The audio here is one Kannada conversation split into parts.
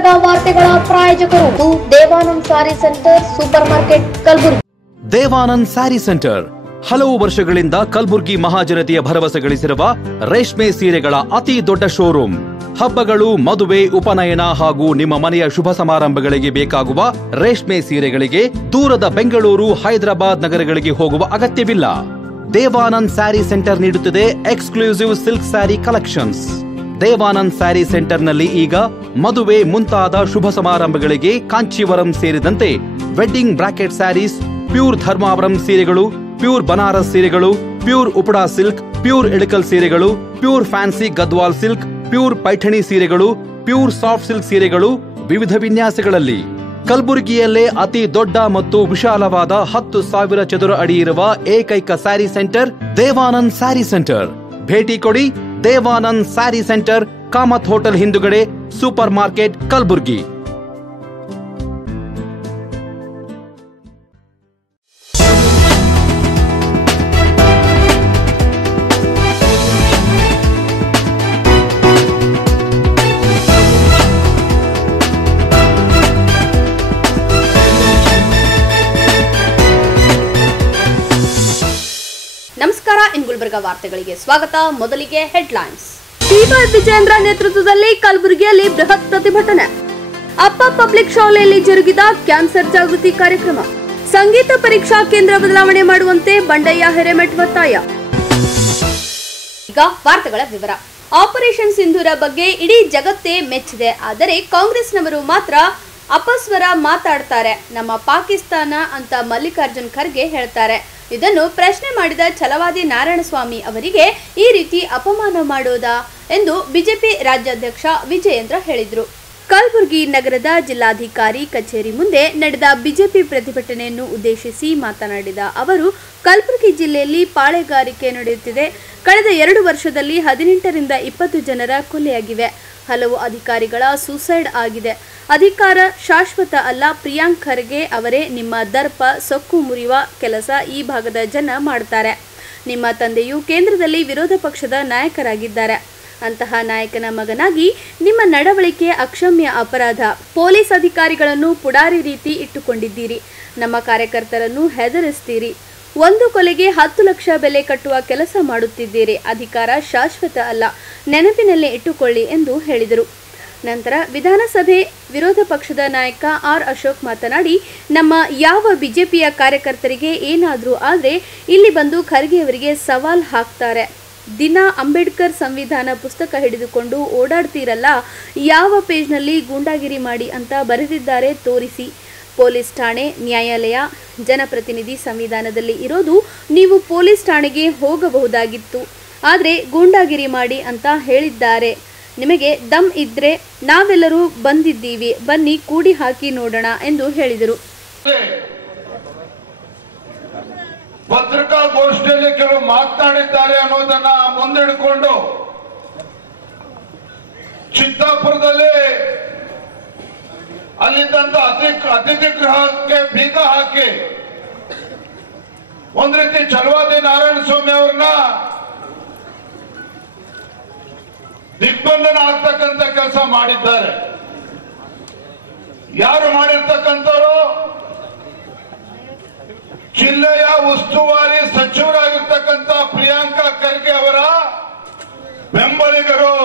ಗುಲ್ಬರ್ಗಾ ವಾರ್ತೆಗಳ ಪ್ರಾಯೋಜಕರು ದೇವಾನಂದ್ ಸಾರಿ centre super market Kalaburagi. Devanand sari centre ಹಲವು ವರ್ಷಗಳಿಂದ ಕಲಬುರಗಿ ಮಹಾಜನತೆಯ ಭರವಸೆ ಗಳಿಸಿರುವ ರೇಷ್ಮೆ ಸೀರೆಗಳ ಅತಿ ದೊಡ್ಡ ಶೋರೂಮ್. ಹಬ್ಬಗಳು, ಮದುವೆ, ಉಪನಯನ ಹಾಗೂ ನಿಮ್ಮ ಮನೆಯ ಶುಭ ಸಮಾರಂಭಗಳಿಗೆ ಬೇಕಾಗುವ ರೇಷ್ಮೆ ಸೀರೆಗಳಿಗೆ ದೂರದ ಬೆಂಗಳೂರು, ಹೈದರಾಬಾದ್ ನಗರಗಳಿಗೆ ಹೋಗುವ ಅಗತ್ಯವಿಲ್ಲ. ದೇವಾನಂದ್ ಸ್ಯಾರಿ ಸೆಂಟರ್ ನೀಡುತ್ತಿದೆ exclusive silk sari collections. Devanand sari ಸೆಂಟರ್ನಲ್ಲಿ ಈಗ ಮದುವೆ ಮುಂತಾದ ಶುಭ ಸಮಾರಂಭಗಳಿಗೆ ಕಾಂಚೀವರಂ ಸೇರಿದಂತೆ wedding brocade saris, pure Dharmavaram ಸೀರೆಗಳು, ಪ್ಯೂರ್ ಬನಾರಸ್ ಸೀರೆಗಳು, pure Uppada silk, pure Ilkal ಸೀರೆಗಳು, pure fancy Gadwal silk, pure Paithani ಸೀರೆಗಳು, ಪ್ಯೂರ್ ಸಾಫ್ಟ್ ಸಿಲ್ಕ್ ಸೀರೆಗಳು ವಿವಿಧ ವಿನ್ಯಾಸಗಳಲ್ಲಿ. ಕಲಬುರಗಿಯಲ್ಲೇ ಅತಿ ದೊಡ್ಡ ಮತ್ತು ವಿಶಾಲವಾದ 10,000 ಚದುರ ಅಡಿ ಇರುವ ಏಕೈಕ ಸ್ಯಾರಿ ಸೆಂಟರ್ ದೇವಾನಂದ್ ಸ್ಯಾರಿ ಸೆಂಟರ್. ಭೇಟಿ ಕೊಡಿ. ದೇವಾನಂದ್ ಸ್ಯಾರಿ ಸೆಂಟರ್, ಕಾಮತ್ ಹೋಟೆಲ್ ಹಿಂದುಗಡೆ, ಸೂಪರ್ ಮಾರ್ಕೆಟ್, ಕಲಬುರಗಿ. ನಮಸ್ಕಾರ. ಇನ್ ಗುಲ್ಬರ್ಗಾ ವಾರ್ತೆಗಳಿಗೆ ಸ್ವಾಗತ. ಮೊದಲಿಗೆ ಹೆಡ್ಲೈನ್ಸ್. ಟಿ.ವೈ. ವಿಜೇಂದ್ರ ನೇತೃತ್ವದಲ್ಲಿ ಕಲಬುರಗಿಯಲ್ಲಿ ಬೃಹತ್ ಪ್ರತಿಭಟನೆ. ಅಪ್ಪ ಪಬ್ಲಿಕ್ ಶಾಲೆಯಲ್ಲಿ ಜರುಗಿದ ಕ್ಯಾನ್ಸರ್ ಜಾಗೃತಿ ಕಾರ್ಯಕ್ರಮ. ಸಂಗೀತ ಪರೀಕ್ಷಾ ಕೇಂದ್ರ ಬದಲಾವಣೆ ಮಾಡುವಂತೆ ಬಂಡಯ್ಯ ಹಿರೇಮಠ್ ಒತ್ತಾಯ. ಈಗ ವಾರ್ತೆಗಳ ವಿವರ. ಆಪರೇಷನ್ ಸಿಂಧೂರ ಬಗ್ಗೆ ಇಡೀ ಜಗತ್ತೇ ಮೆಚ್ಚಿದೆ. ಆದರೆ ಕಾಂಗ್ರೆಸ್ನವರು ಮಾತ್ರ ಅಪಸ್ವರ ಮಾತಾಡ್ತಾರೆ. ನಮ್ಮ ಪಾಕಿಸ್ತಾನ ಅಂತ ಮಲ್ಲಿಕಾರ್ಜುನ್ ಖರ್ಗೆ ಹೇಳ್ತಾರೆ. ಇದನ್ನು ಪ್ರಶ್ನೆ ಮಾಡಿದ ಛಲವಾದಿ ನಾರಾಯಣಸ್ವಾಮಿ ಅವರಿಗೆ ಈ ರೀತಿ ಅಪಮಾನ ಮಾಡೋದಾ ಎಂದು ಬಿಜೆಪಿ ರಾಜ್ಯಾಧ್ಯಕ್ಷ ವಿಜಯೇಂದ್ರ ಹೇಳಿದರು. ಕಲಬುರಗಿ ನಗರದ ಜಿಲ್ಲಾಧಿಕಾರಿ ಕಚೇರಿ ಮುಂದೆ ನಡೆದ ಬಿಜೆಪಿ ಪ್ರತಿಭಟನೆಯನ್ನು ಉದ್ದೇಶಿಸಿ ಮಾತನಾಡಿದ ಅವರು, ಕಲಬುರಗಿ ಜಿಲ್ಲೆಯಲ್ಲಿ ಪಾಳೆಗಾರಿಕೆ ನಡೆಯುತ್ತಿದೆ. ಕಳೆದ 2 ವರ್ಷದಲ್ಲಿ 18ರಿಂದ 20 ಜನರ ಕೊಲೆಯಾಗಿವೆ. ಹಲವು ಅಧಿಕಾರಿಗಳ ಸೂಸೈಡ್ ಆಗಿದೆ. ಅಧಿಕಾರ ಶಾಶ್ವತ ಅಲ್ಲ. ಪ್ರಿಯಾಂಕ್ ಖರ್ಗೆ ಅವರೇ ನಿಮ್ಮ ದರ್ಪ ಸೊಕ್ಕು ಮುರಿಯುವ ಕೆಲಸ ಈ ಭಾಗದ ಜನ ಮಾಡ್ತಾರೆ. ನಿಮ್ಮ ತಂದೆಯು ಕೇಂದ್ರದಲ್ಲಿ ವಿರೋಧ ಪಕ್ಷದ ನಾಯಕರಾಗಿದ್ದಾರೆ. ಅಂತಹ ನಾಯಕನ ಮಗನಾಗಿ ನಿಮ್ಮ ನಡವಳಿಕೆ ಅಕ್ಷಮ್ಯ ಅಪರಾಧ. ಪೊಲೀಸ್ ಅಧಿಕಾರಿಗಳನ್ನು ಪುಡಾರಿ ರೀತಿ ಇಟ್ಟುಕೊಂಡಿದ್ದೀರಿ. ನಮ್ಮ ಕಾರ್ಯಕರ್ತರನ್ನು ಹೆದರಿಸ್ತೀರಿ. ಒಂದು ಕೊಲೆಗೆ 10 ಲಕ್ಷ ಬೆಲೆ ಕಟ್ಟುವ ಕೆಲಸ ಮಾಡುತ್ತಿದ್ದೀರಿ. ಅಧಿಕಾರ ಶಾಶ್ವತ ಅಲ್ಲ, ನೆನಪಿನಲ್ಲೇ ಇಟ್ಟುಕೊಳ್ಳಿ ಎಂದು ಹೇಳಿದರು. ನಂತರ ವಿಧಾನಸಭೆ ವಿರೋಧ ಪಕ್ಷದ ನಾಯಕ ಆರ್ ಅಶೋಕ್ ಮಾತನಾಡಿ, ನಮ್ಮ ಯಾವ ಬಿಜೆಪಿಯ ಕಾರ್ಯಕರ್ತರಿಗೆ ಏನಾದರೂ ಆದರೆ ಇಲ್ಲಿ ಬಂದು ಖರ್ಗೆಯವರಿಗೆ ಸವಾಲ್ ಹಾಕ್ತಾರೆ. ದಿನ ಅಂಬೇಡ್ಕರ್ ಸಂವಿಧಾನ ಪುಸ್ತಕ ಹಿಡಿದುಕೊಂಡು ಓಡಾಡ್ತೀರಲ್ಲ, ಯಾವ ಪೇಜ್ನಲ್ಲಿ ಗೂಂಡಾಗಿರಿ ಮಾಡಿ ಅಂತ ಬರೆದಿದ್ದಾರೆ ತೋರಿಸಿ. ಪೊಲೀಸ್ ಠಾಣೆ, ನ್ಯಾಯಾಲಯ, ಜನಪ್ರತಿನಿಧಿ ಸಂವಿಧಾನದಲ್ಲಿ ಇರೋದು. ನೀವು ಪೊಲೀಸ್ ಠಾಣೆಗೆ ಹೋಗಬಹುದಾಗಿತ್ತು, ಆದರೆ ಗೂಂಡಾಗಿರಿ ಮಾಡಿ ಅಂತ ಹೇಳಿದ್ದಾರೆ. ನಿಮಗೆ ದಮ್ ಇದ್ರೆ ನಾವೆಲ್ಲರೂ ಬಂದಿದ್ದೀವಿ, ಬನ್ನಿ ಕೂಡಿ ಹಾಕಿ ನೋಡೋಣ ಎಂದು ಹೇಳಿದರು. ಪತ್ರಿಕಾಗೋಷ್ಠಿಯಲ್ಲಿ ಕೆಲವು ಮಾತನಾಡಿದ್ದಾರೆ ಅನ್ನೋದನ್ನ ಮುಂದಿಟ್ಟುಕೊಂಡು ಚಿತ್ತಾಪುರದಲ್ಲಿ ಅಲ್ಲಿದ್ದಂತ ಅತಿಥಿ ಗೃಹಕ್ಕೆ ಬೀಗ ಹಾಕಿ ಒಂದ್ ರೀತಿ ಛಲವಾದಿ ನಾರಾಯಣಸ್ವಾಮಿ ಅವ್ರನ್ನ ದಿಗ್ಬಂಧನ ಆಗ್ತಕ್ಕಂಥ ಕೆಲಸ ಮಾಡಿದ್ದಾರೆ. ಯಾರು ಮಾಡಿರ್ತಕ್ಕಂಥವರು? ಜಿಲ್ಲೆಯ ಉಸ್ತುವಾರಿ ಸಚಿವರಾಗಿರ್ತಕ್ಕಂಥ ಪ್ರಿಯಾಂಕಾ ಖರ್ಗೆ ಅವರ ಬೆಂಬಲಿಗರು.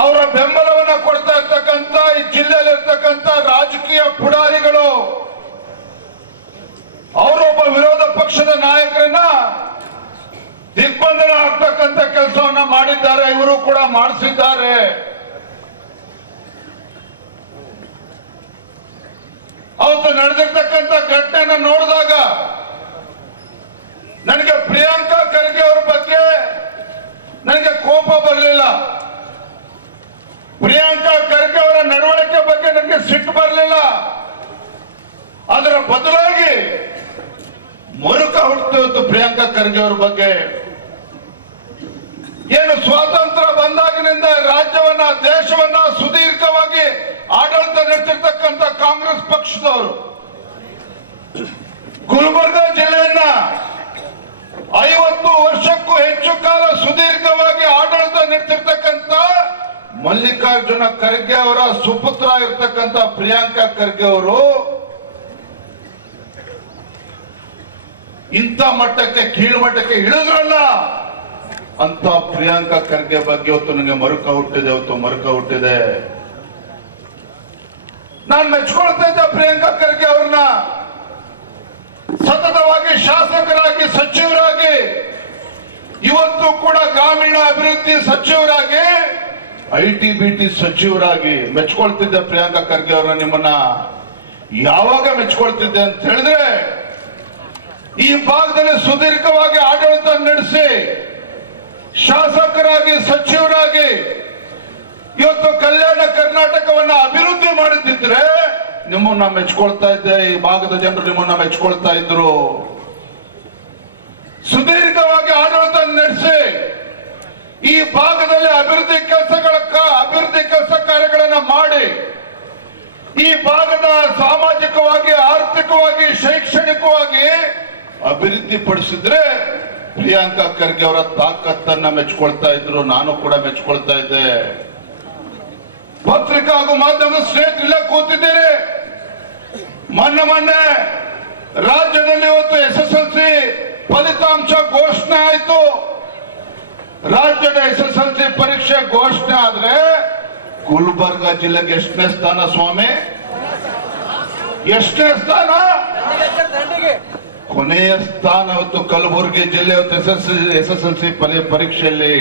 ಅವರ ಬೆಂಬಲವನ್ನ ಕೊಡ್ತಾ ಇರ್ತಕ್ಕಂಥ ಈ ಜಿಲ್ಲೆಯಲ್ಲಿರ್ತಕ್ಕಂಥ ರಾಜಕೀಯ ಪುಡಾರಿಗಳು ಅವರೊಬ್ಬ ವಿರೋಧ ಪಕ್ಷದ ನಾಯಕರನ್ನ ದಿಗ್ಬಂಧನ ಆಗ್ತಕ್ಕಂಥ ಕೆಲಸವನ್ನ ಮಾಡಿದ್ದಾರೆ. ಇವರು ಕೂಡ ಮಾಡಿಸಿದ್ದಾರೆ. ಅವತ್ತು ನಡೆದಿರ್ತಕ್ಕಂಥ ಘಟನೆಯನ್ನು ನೋಡಿದಾಗ ನನಗೆ ಪ್ರಿಯಾಂಕಾ ಖರ್ಗೆ ಅವರ ಬಗ್ಗೆ ನನಗೆ ಕೋಪ ಬರಲಿಲ್ಲ. ಪ್ರಿಯಾಂಕಾ ಖರ್ಗೆ ಅವರ ನಡವಳಿಕೆ ಬಗ್ಗೆ ನನಗೆ ಸಿಟ್ಟು ಬರಲಿಲ್ಲ. ಅದರ ಬದಲಾಗಿ ಮುರುಕ ಹುಟ್ಟುತ್ತಿತ್ತು ಪ್ರಿಯಾಂಕಾ ಖರ್ಗೆ ಅವರ ಬಗ್ಗೆ. ಏನು ಸ್ವಾತಂತ್ರ್ಯ ಬಂದಾಗಿನಿಂದ ರಾಜ್ಯವನ್ನ, ದೇಶವನ್ನ ಸುದೀರ್ಘವಾಗಿ ಆಡಳಿತ ನಡೆಸಿರ್ತಕ್ಕಂಥ ಕಾಂಗ್ರೆಸ್ ಪಕ್ಷದವರು ಗುಲ್ಬರ್ಗಾ ಜಿಲ್ಲೆಯನ್ನ 50 ವರ್ಷಕ್ಕೂ ಹೆಚ್ಚು ಕಾಲ ಸುದೀರ್ಘವಾಗಿ ಆಡಳಿತ ನಡೆಸಿರ್ತಕ್ಕಂಥ ಮಲ್ಲಿಕಾರ್ಜುನ ಖರ್ಗೆ ಅವರ ಸುಪುತ್ರ ಇರ್ತಕ್ಕಂಥ ಪ್ರಿಯಾಂಕಾ ಖರ್ಗೆ ಅವರು ಇಂಥ ಮಟ್ಟಕ್ಕೆ ಕೀಳುಮಟ್ಟಕ್ಕೆ ಇಳಿದ್ರಲ್ಲ ಅಂತ ಪ್ರಿಯಾಂಕಾ ಖರ್ಗೆ ಬಗ್ಗೆ ಇವತ್ತು ನನಗೆ ಮರುಕ ಹುಟ್ಟಿದೆ. ನಾನು ಮೆಚ್ಕೊಳ್ತಾ ಇದ್ದೆ ಪ್ರಿಯಾಂಕಾ ಖರ್ಗೆ ಅವ್ರನ್ನ. ಸತತವಾಗಿ ಶಾಸಕರಾಗಿ, ಸಚಿವರಾಗಿ, ಇವತ್ತು ಕೂಡ ಗ್ರಾಮೀಣ ಅಭಿವೃದ್ಧಿ ಸಚಿವರಾಗಿ, ITBT ಸಚಿವರಾಗಿ ಮೆಚ್ಕೊಳ್ತಿದ್ದೆ ಪ್ರಿಯಾಂಕಾ ಖರ್ಗೆ ಅವರನ್ನ. ನಿಮ್ಮನ್ನ ಯಾವಾಗ ಮೆಚ್ಕೊಳ್ತಿದ್ದೆ ಅಂತ ಹೇಳಿದ್ರೆ, ಈ ಭಾಗದಲ್ಲಿ ಸುದೀರ್ಘವಾಗಿ ಆಡಳಿತ ನಡೆಸಿ ಶಾಸಕರಾಗಿ, ಸಚಿವರಾಗಿ ಇವತ್ತು ಕಲ್ಯಾಣ ಕರ್ನಾಟಕವನ್ನ ಅಭಿವೃದ್ಧಿ ಮಾಡುತ್ತಿದ್ರೆ ನಿಮ್ಮನ್ನ ಮೆಚ್ಕೊಳ್ತಾ ಇದ್ದೆ. ಈ ಭಾಗದ ಜನರು ನಿಮ್ಮನ್ನ ಮೆಚ್ಕೊಳ್ತಾ ಇದ್ರು. ಸುದೀರ್ಘವಾಗಿ ಆಡಳಿತ ನಡೆಸಿ ಈ ಭಾಗದಲ್ಲಿ ಅಭಿವೃದ್ಧಿ ಕೆಲಸ ಕಾರ್ಯಗಳನ್ನ ಮಾಡಿ ಈ ಭಾಗದ ಸಾಮಾಜಿಕವಾಗಿ, ಆರ್ಥಿಕವಾಗಿ, ಶೈಕ್ಷಣಿಕವಾಗಿ ಅಭಿವೃದ್ಧಿ ಪಡಿಸಿದ್ರೆ ಪ್ರಿಯಾಂಕಾ ಖರ್ಗೆ ಅವರ ತಾಕತ್ತನ್ನ ಮೆಚ್ಕೊಳ್ತಾ ಇದ್ರು. ನಾನು ಕೂಡ ಮೆಚ್ಕೊಳ್ತಾ ಇದ್ದೆ. ಪತ್ರಿಕಾ ಹಾಗೂ ಮಾಧ್ಯಮದ ಸ್ನೇಹಿತರೆಲ್ಲ ಕೂತಿದ್ದೀರಿ. ಮೊನ್ನೆ ರಾಜ್ಯದಲ್ಲಿ ಇವತ್ತು SSLC ಫಲಿತಾಂಶ ಘೋಷಣೆ ಆಯಿತು. ರಾಜ್ಯದ SSLC ಪರೀಕ್ಷೆ ಘೋಷಣೆ ಆದ್ರೆ ಗುಲ್ಬರ್ಗ ಜಿಲ್ಲೆಗೆ ಎಷ್ಟನೇ ಸ್ಥಾನ ಸ್ವಾಮಿ? ಎಷ್ಟನೇ ಸ್ಥಾನ? ಕೊನೆಯ ಸ್ಥಾನ. ಇವತ್ತು ಕಲಬುರಗಿ ಜಿಲ್ಲೆ SSLC ಪರೀಕ್ಷೆಯಲ್ಲಿ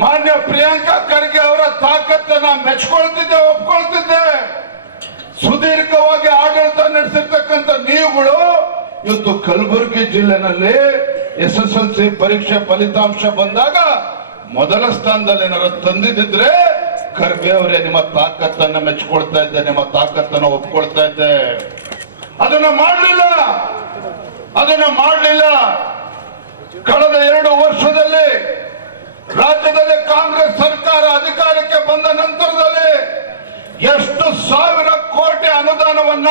ಮಾನ್ಯ ಪ್ರಿಯಾಂಕಾ ಖರ್ಗೆ ಅವರ ತಾಕತ್ತನ್ನ ಮೆಚ್ಕೊಳ್ತಿದ್ದೆ, ಒಪ್ಕೊಳ್ತಿದ್ದೆ. ಸುದೀರ್ಘವಾಗಿ ಆಡಳಿತ ನಡೆಸಿರ್ತಕ್ಕಂಥ ನೀವುಗಳು ಇವತ್ತು ಕಲಬುರಗಿ ಜಿಲ್ಲೆನಲ್ಲಿ SSLC ಪರೀಕ್ಷೆ ಫಲಿತಾಂಶ ಬಂದಾಗ ಮೊದಲ ಸ್ಥಾನದಲ್ಲಿ ಏನಾರು ತಂದಿದ್ರೆ ಖರ್ಗೆ ಅವರೇ ನಿಮ್ಮ ತಾಕತ್ತನ್ನ ಮೆಚ್ಕೊಳ್ತಾ ಇದ್ದೆ, ನಿಮ್ಮ ತಾಕತ್ತನ್ನ ಒಪ್ಕೊಳ್ತಾ ಇದ್ದೆ. ಅದನ್ನ ಮಾಡಲಿಲ್ಲ. ಕಳೆದ 2 ವರ್ಷದಲ್ಲಿ ರಾಜ್ಯದಲ್ಲಿ ಕಾಂಗ್ರೆಸ್ ಸರ್ಕಾರ ಅಧಿಕಾರಕ್ಕೆ ಬಂದ ನಂತರದಲ್ಲಿ ಎಷ್ಟು ಸಾವಿರ ಕೋಟಿ ಅನುದಾನವನ್ನ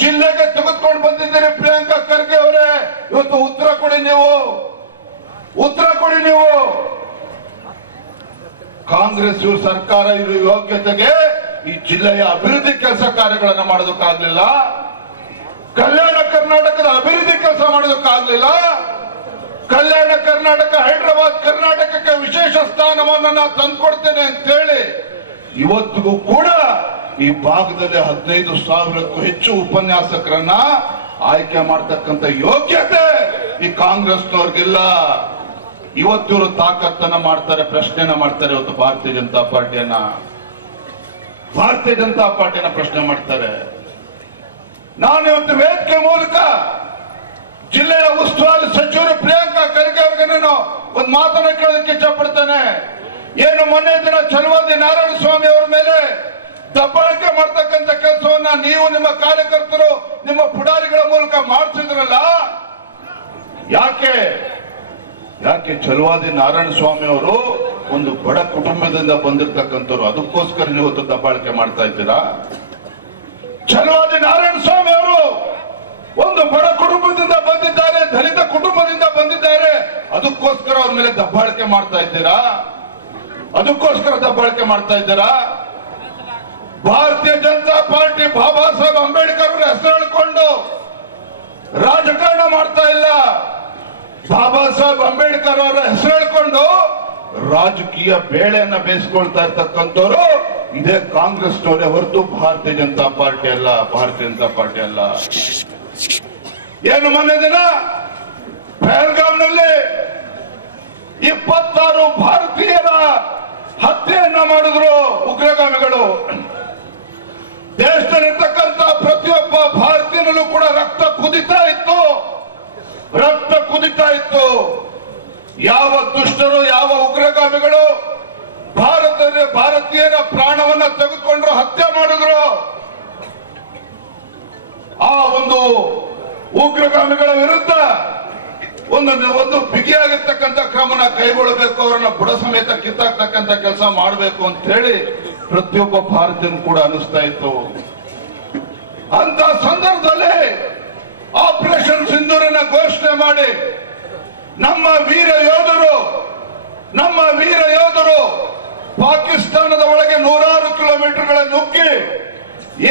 ಜಿಲ್ಲೆಗೆ ತೆಗೆದುಕೊಂಡು ಬಂದಿದ್ದೀರಿ ಪ್ರಿಯಾಂಕಾ ಖರ್ಗೆ ಅವರೇ. ಇವತ್ತು ಉತ್ತರ ಕೊಡಿ ನೀವು. ಕಾಂಗ್ರೆಸ್ ಇವ್ರ ಸರ್ಕಾರ ಇವ್ರ ಯೋಗ್ಯತೆಗೆ ಈ ಜಿಲ್ಲೆಯ ಅಭಿವೃದ್ಧಿ ಕೆಲಸ ಕಾರ್ಯಗಳನ್ನ ಮಾಡೋದಕ್ಕಾಗ್ಲಿಲ್ಲ. ಕಲ್ಯಾಣ ಕರ್ನಾಟಕದ ಅಭಿವೃದ್ಧಿ ಕೆಲಸ ಮಾಡೋದಕ್ಕಾಗ್ಲಿಲ್ಲ. ಕಲ್ಯಾಣ ಕರ್ನಾಟಕ, ಹೈದರಾಬಾದ್ ಕರ್ನಾಟಕಕ್ಕೆ ವಿಶೇಷ ಸ್ಥಾನವನ್ನು ನಾನು ತಂದುಕೊಡ್ತೇನೆ ಅಂತೇಳಿ ಇವತ್ತಿಗೂ ಕೂಡ ಈ ಭಾಗದಲ್ಲಿ 15,000ಕ್ಕೂ ಹೆಚ್ಚು ಉಪನ್ಯಾಸಕರನ್ನ ಆಯ್ಕೆ ಮಾಡತಕ್ಕಂತ ಯೋಗ್ಯತೆ ಈ ಕಾಂಗ್ರೆಸ್ನವ್ರಿಗಿಲ್ಲ. ಇವತ್ತಿವರು ತಾಕತ್ತನ್ನ ಮಾಡ್ತಾರೆ, ಪ್ರಶ್ನೆನ ಮಾಡ್ತಾರೆ. ಇವತ್ತು ಭಾರತೀಯ ಜನತಾ ಪಾರ್ಟಿಯನ್ನ ಪ್ರಶ್ನೆ ಮಾಡ್ತಾರೆ. ನಾನು ಇವತ್ತು ವೇದಿಕೆ ಮೂಲಕ ಜಿಲ್ಲೆಯ ಉಸ್ತುವಾರಿ ಸಚಿವರು ಪ್ರಿಯಾಂಕಾ ಖರ್ಗೆ ಅವರಿಗೆ ನಾನು ಒಂದು ಮಾತನ್ನ ಕೇಳೋದಕ್ಕೆ ಇಷ್ಟಪಡ್ತೇನೆ. ಏನು ಮೊನ್ನೆ ದಿನ ಛಲವಾದಿ ನಾರಾಯಣ ಸ್ವಾಮಿ ಅವರ ಮೇಲೆ ದಬ್ಬಾಳಿಕೆ ಮಾಡ್ತಕ್ಕಂಥ ಕೆಲಸವನ್ನ ನೀವು ನಿಮ್ಮ ಕಾರ್ಯಕರ್ತರು, ನಿಮ್ಮ ಪುಡಾರಿಗಳ ಮೂಲಕ ಮಾಡ್ತಿದ್ರಲ್ಲ, ಯಾಕೆ ಛಲವಾದಿ ನಾರಾಯಣ ಸ್ವಾಮಿ ಅವರು ಒಂದು ಬಡ ಕುಟುಂಬದಿಂದ ಬಂದಿರತಕ್ಕಂಥವ್ರು, ಅದಕ್ಕೋಸ್ಕರ ನೀವು ದಬ್ಬಾಳಿಕೆ ಮಾಡ್ತಾ ಇದ್ದೀರಾ? ಛಲವಾದಿ ನಾರಾಯಣ ಸ್ವಾಮಿ ಅವರು ಒಂದು ಬಡ ಕುಟುಂಬದಿಂದ ಬಂದಿದ್ದಾರೆ, ದಲಿತ ಕುಟುಂಬದಿಂದ ಬಂದಿದ್ದಾರೆ, ಅದಕ್ಕೋಸ್ಕರ ಅವ್ರ ಮೇಲೆ ದಬ್ಬಾಳಿಕೆ ಮಾಡ್ತಾ ಇದ್ದೀರಾ? ಭಾರತೀಯ ಜನತಾ ಪಾರ್ಟಿ ಬಾಬಾ ಸಾಹೇಬ್ ಅಂಬೇಡ್ಕರ್ ಅವರ ಹೆಸರು ಹೇಳಿಕೊಂಡು ರಾಜಕಾರಣ ಮಾಡ್ತಾ ಇಲ್ಲ. ಬಾಬಾ ಸಾಹೇಬ್ ಅಂಬೇಡ್ಕರ್ ಅವರ ಹೆಸರು ಹೇಳಿಕೊಂಡು ರಾಜಕೀಯ ಬೇಳೆಯನ್ನ ಬೇಯಿಸ್ಕೊಳ್ತಾ ಇರ್ತಕ್ಕಂಥವ್ರು ಇದೇ ಕಾಂಗ್ರೆಸ್ನವರೇ ಹೊರತು ಭಾರತೀಯ ಜನತಾ ಪಾರ್ಟಿ ಅಲ್ಲ. ಏನು ಮೊನ್ನೆ ದಿನ ಪಹಲ್ಗಾಮ್ನಲ್ಲಿ 26 ಭಾರತೀಯರ ಹತ್ಯೆಯನ್ನ ಮಾಡಿದ್ರು ಉಗ್ರಗಾಮಿಗಳು. ದೇಶದಲ್ಲಿರ್ತಕ್ಕಂಥ ಪ್ರತಿಯೊಬ್ಬ ಭಾರತೀಯನಲ್ಲೂ ಕೂಡ ರಕ್ತ ಕುದಿತಾ ಇತ್ತು. ಯಾವ ದುಷ್ಟರು, ಯಾವ ಉಗ್ರಗಾಮಿಗಳು ಭಾರತೀಯರ ಪ್ರಾಣವನ್ನ ತೆಗೆದುಕೊಂಡ್ರು, ಹತ್ಯೆ ಮಾಡಿದ್ರು, ಆ ಒಂದು ಉಗ್ರಗಾಮಿಗಳ ವಿರುದ್ಧ ಒಂದು ಬಿಗಿಯಾಗಿರ್ತಕ್ಕಂಥ ಕ್ರಮನ ಕೈಗೊಳ್ಳಬೇಕು, ಅವರನ್ನ ಬುಡ ಸಮೇತ ಕಿತ್ತಾಕ್ತಕ್ಕಂಥ ಕೆಲಸ ಮಾಡಬೇಕು ಅಂತ ಹೇಳಿ ಪ್ರತಿಯೊಬ್ಬ ಭಾರತೀಯನು ಕೂಡ ಅನಿಸ್ತಾ ಇತ್ತು. ಅಂತ ಸಂದರ್ಭದಲ್ಲಿ ಆಪರೇಷನ್ ಸಿಂಧೂರನ್ನ ಘೋಷಣೆ ಮಾಡಿ ನಮ್ಮ ವೀರ ಯೋಧರು ಪಾಕಿಸ್ತಾನದ ಒಳಗೆ 100 ಕಿಲೋಮೀಟರ್ಗಳ ನುಗ್ಗಿ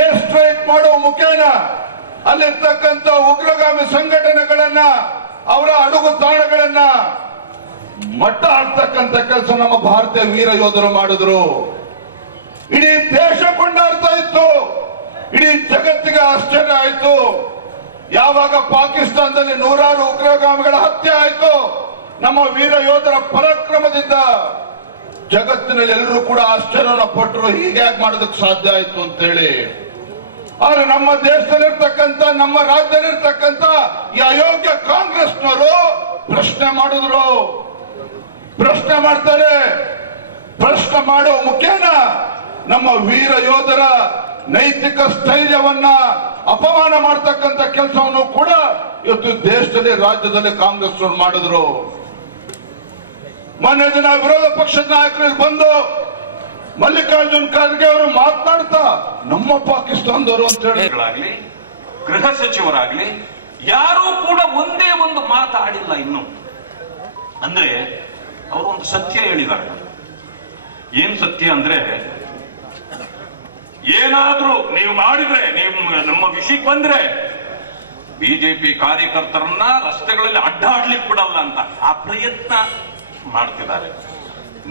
ಏರ್ ಸ್ಟ್ರೈಕ್ ಮಾಡುವ ಮುಖೇನ ಅಲ್ಲಿರ್ತಕ್ಕಂಥ ಉಗ್ರಗಾಮಿ ಸಂಘಟನೆಗಳನ್ನ, ಅವರ ಅಡುಗು ತಾಣಗಳನ್ನ ಮಟ್ಟ ಹಾಕ್ತಕ್ಕಂಥ ಕೆಲಸ ನಮ್ಮ ಭಾರತೀಯ ವೀರ ಯೋಧರು ಮಾಡಿದ್ರು. ಇಡೀ ದೇಶ ಕೊಂಡಾಡ್ತಾ ಇತ್ತು, ಇಡೀ ಜಗತ್ತಿಗೆ ಆಶ್ಚರ್ಯ ಆಯ್ತು. ಯಾವಾಗ ಪಾಕಿಸ್ತಾನದಲ್ಲಿ 100 ಉಗ್ರಗಾಮಿಗಳ ಹತ್ಯೆ ಆಯ್ತು, ನಮ್ಮ ವೀರ ಯೋಧರ ಪರಾಕ್ರಮದಿಂದ ಜಗತ್ತಿನಲ್ಲಿ ಎಲ್ಲರೂ ಕೂಡ ಆಶ್ಚರ್ಯನ ಪಟ್ಟರು. ಹೀಗ್ಯಾಕೆ ಮಾಡೋದಕ್ಕೆ ಸಾಧ್ಯ ಆಯ್ತು ಅಂತೇಳಿ. ಆದ್ರೆ ನಮ್ಮ ದೇಶದಲ್ಲಿರ್ತಕ್ಕಂಥ, ನಮ್ಮ ರಾಜ್ಯದಲ್ಲಿರ್ತಕ್ಕಂಥ ಈ ಅಯೋಗ್ಯ ಕಾಂಗ್ರೆಸ್ನವರು ಪ್ರಶ್ನೆ ಮಾಡಿದ್ರು. ಪ್ರಶ್ನೆ ಮಾಡ್ತಾರೆ. ಪ್ರಶ್ನೆ ಮಾಡುವ ಮುಖೇನ ನಮ್ಮ ವೀರ ಯೋಧರ ನೈತಿಕ ಸ್ಥೈರ್ಯವನ್ನ ಅಪಮಾನ ಮಾಡತಕ್ಕಂಥ ಕೆಲಸವನ್ನು ಕೂಡ ಇವತ್ತು ದೇಶದಲ್ಲಿ, ರಾಜ್ಯದಲ್ಲಿ ಕಾಂಗ್ರೆಸ್ ಮಾಡಿದ್ರು. ಮೊನ್ನೆ ದಿನ ವಿರೋಧ ಪಕ್ಷದ ನಾಯಕರಲ್ಲಿ ಬಂದು ಮಲ್ಲಿಕಾರ್ಜುನ್ ಖರ್ಗೆ ಅವರು ಮಾತನಾಡ್ತಾ ನಮ್ಮ ಪಾಕಿಸ್ತಾನದವರು ಅಂತ ಹೇಳಿ, ಗೃಹ ಸಚಿವರಾಗ್ಲಿ ಯಾರೂ ಕೂಡ ಒಂದೇ ಒಂದು ಮಾತಾಡಿಲ್ಲ ಇನ್ನು. ಅಂದ್ರೆ ಅವರು ಒಂದು ಸತ್ಯ ಹೇಳಿದ್ದಾರೆ. ಏನ್ ಸತ್ಯ ಅಂದ್ರೆ, ಏನಾದ್ರೂ ನೀವು ಮಾಡಿದ್ರೆ, ನೀವು ನಮ್ಮ ವಿಷಯಕ್ಕೆ ಬಂದ್ರೆ ಬಿಜೆಪಿ ಕಾರ್ಯಕರ್ತರನ್ನ ರಸ್ತೆಗಳಲ್ಲಿ ಅಡ್ಡಾಡ್ಲಿಕ್ಕೆ ಬಿಡಲ್ಲ ಅಂತ ಆ ಪ್ರಯತ್ನ ಮಾಡ್ತಿದ್ದಾರೆ.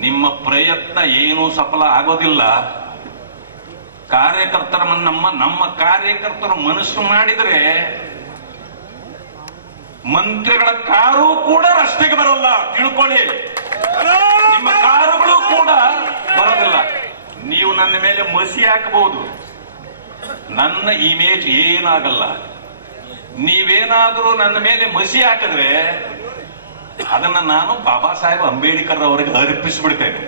ನಿಮ್ಮ ಪ್ರಯತ್ನ ಏನೂ ಸಫಲ ಆಗೋದಿಲ್ಲ. ನಮ್ಮ ಕಾರ್ಯಕರ್ತರು ಮನಸ್ಸು ಮಾಡಿದ್ರೆ ಮಂತ್ರಿಗಳ ಕಾರು ಕೂಡ ರಸ್ತೆಗೆ ಬರಲ್ಲ, ತಿಳ್ಕೊಳ್ಳಿ. ನಿಮ್ಮ ಕಾರುಗಳು ಕೂಡ ಬರೋದಿಲ್ಲ. ನೀವು ನನ್ನ ಮೇಲೆ ಮಸಿ ಹಾಕಬಹುದು, ನನ್ನ ಇಮೇಜ್ ಏನಾಗಲ್ಲ. ನೀವೇನಾದ್ರೂ ನನ್ನ ಮೇಲೆ ಮಸಿ ಹಾಕಿದ್ರೆ ಅದನ್ನ ನಾನು ಬಾಬಾ ಸಾಹೇಬ್ ಅಂಬೇಡ್ಕರ್ ಅವರಿಗೆ ಅರ್ಪಿಸ್ಬಿಡ್ತೇನೆ.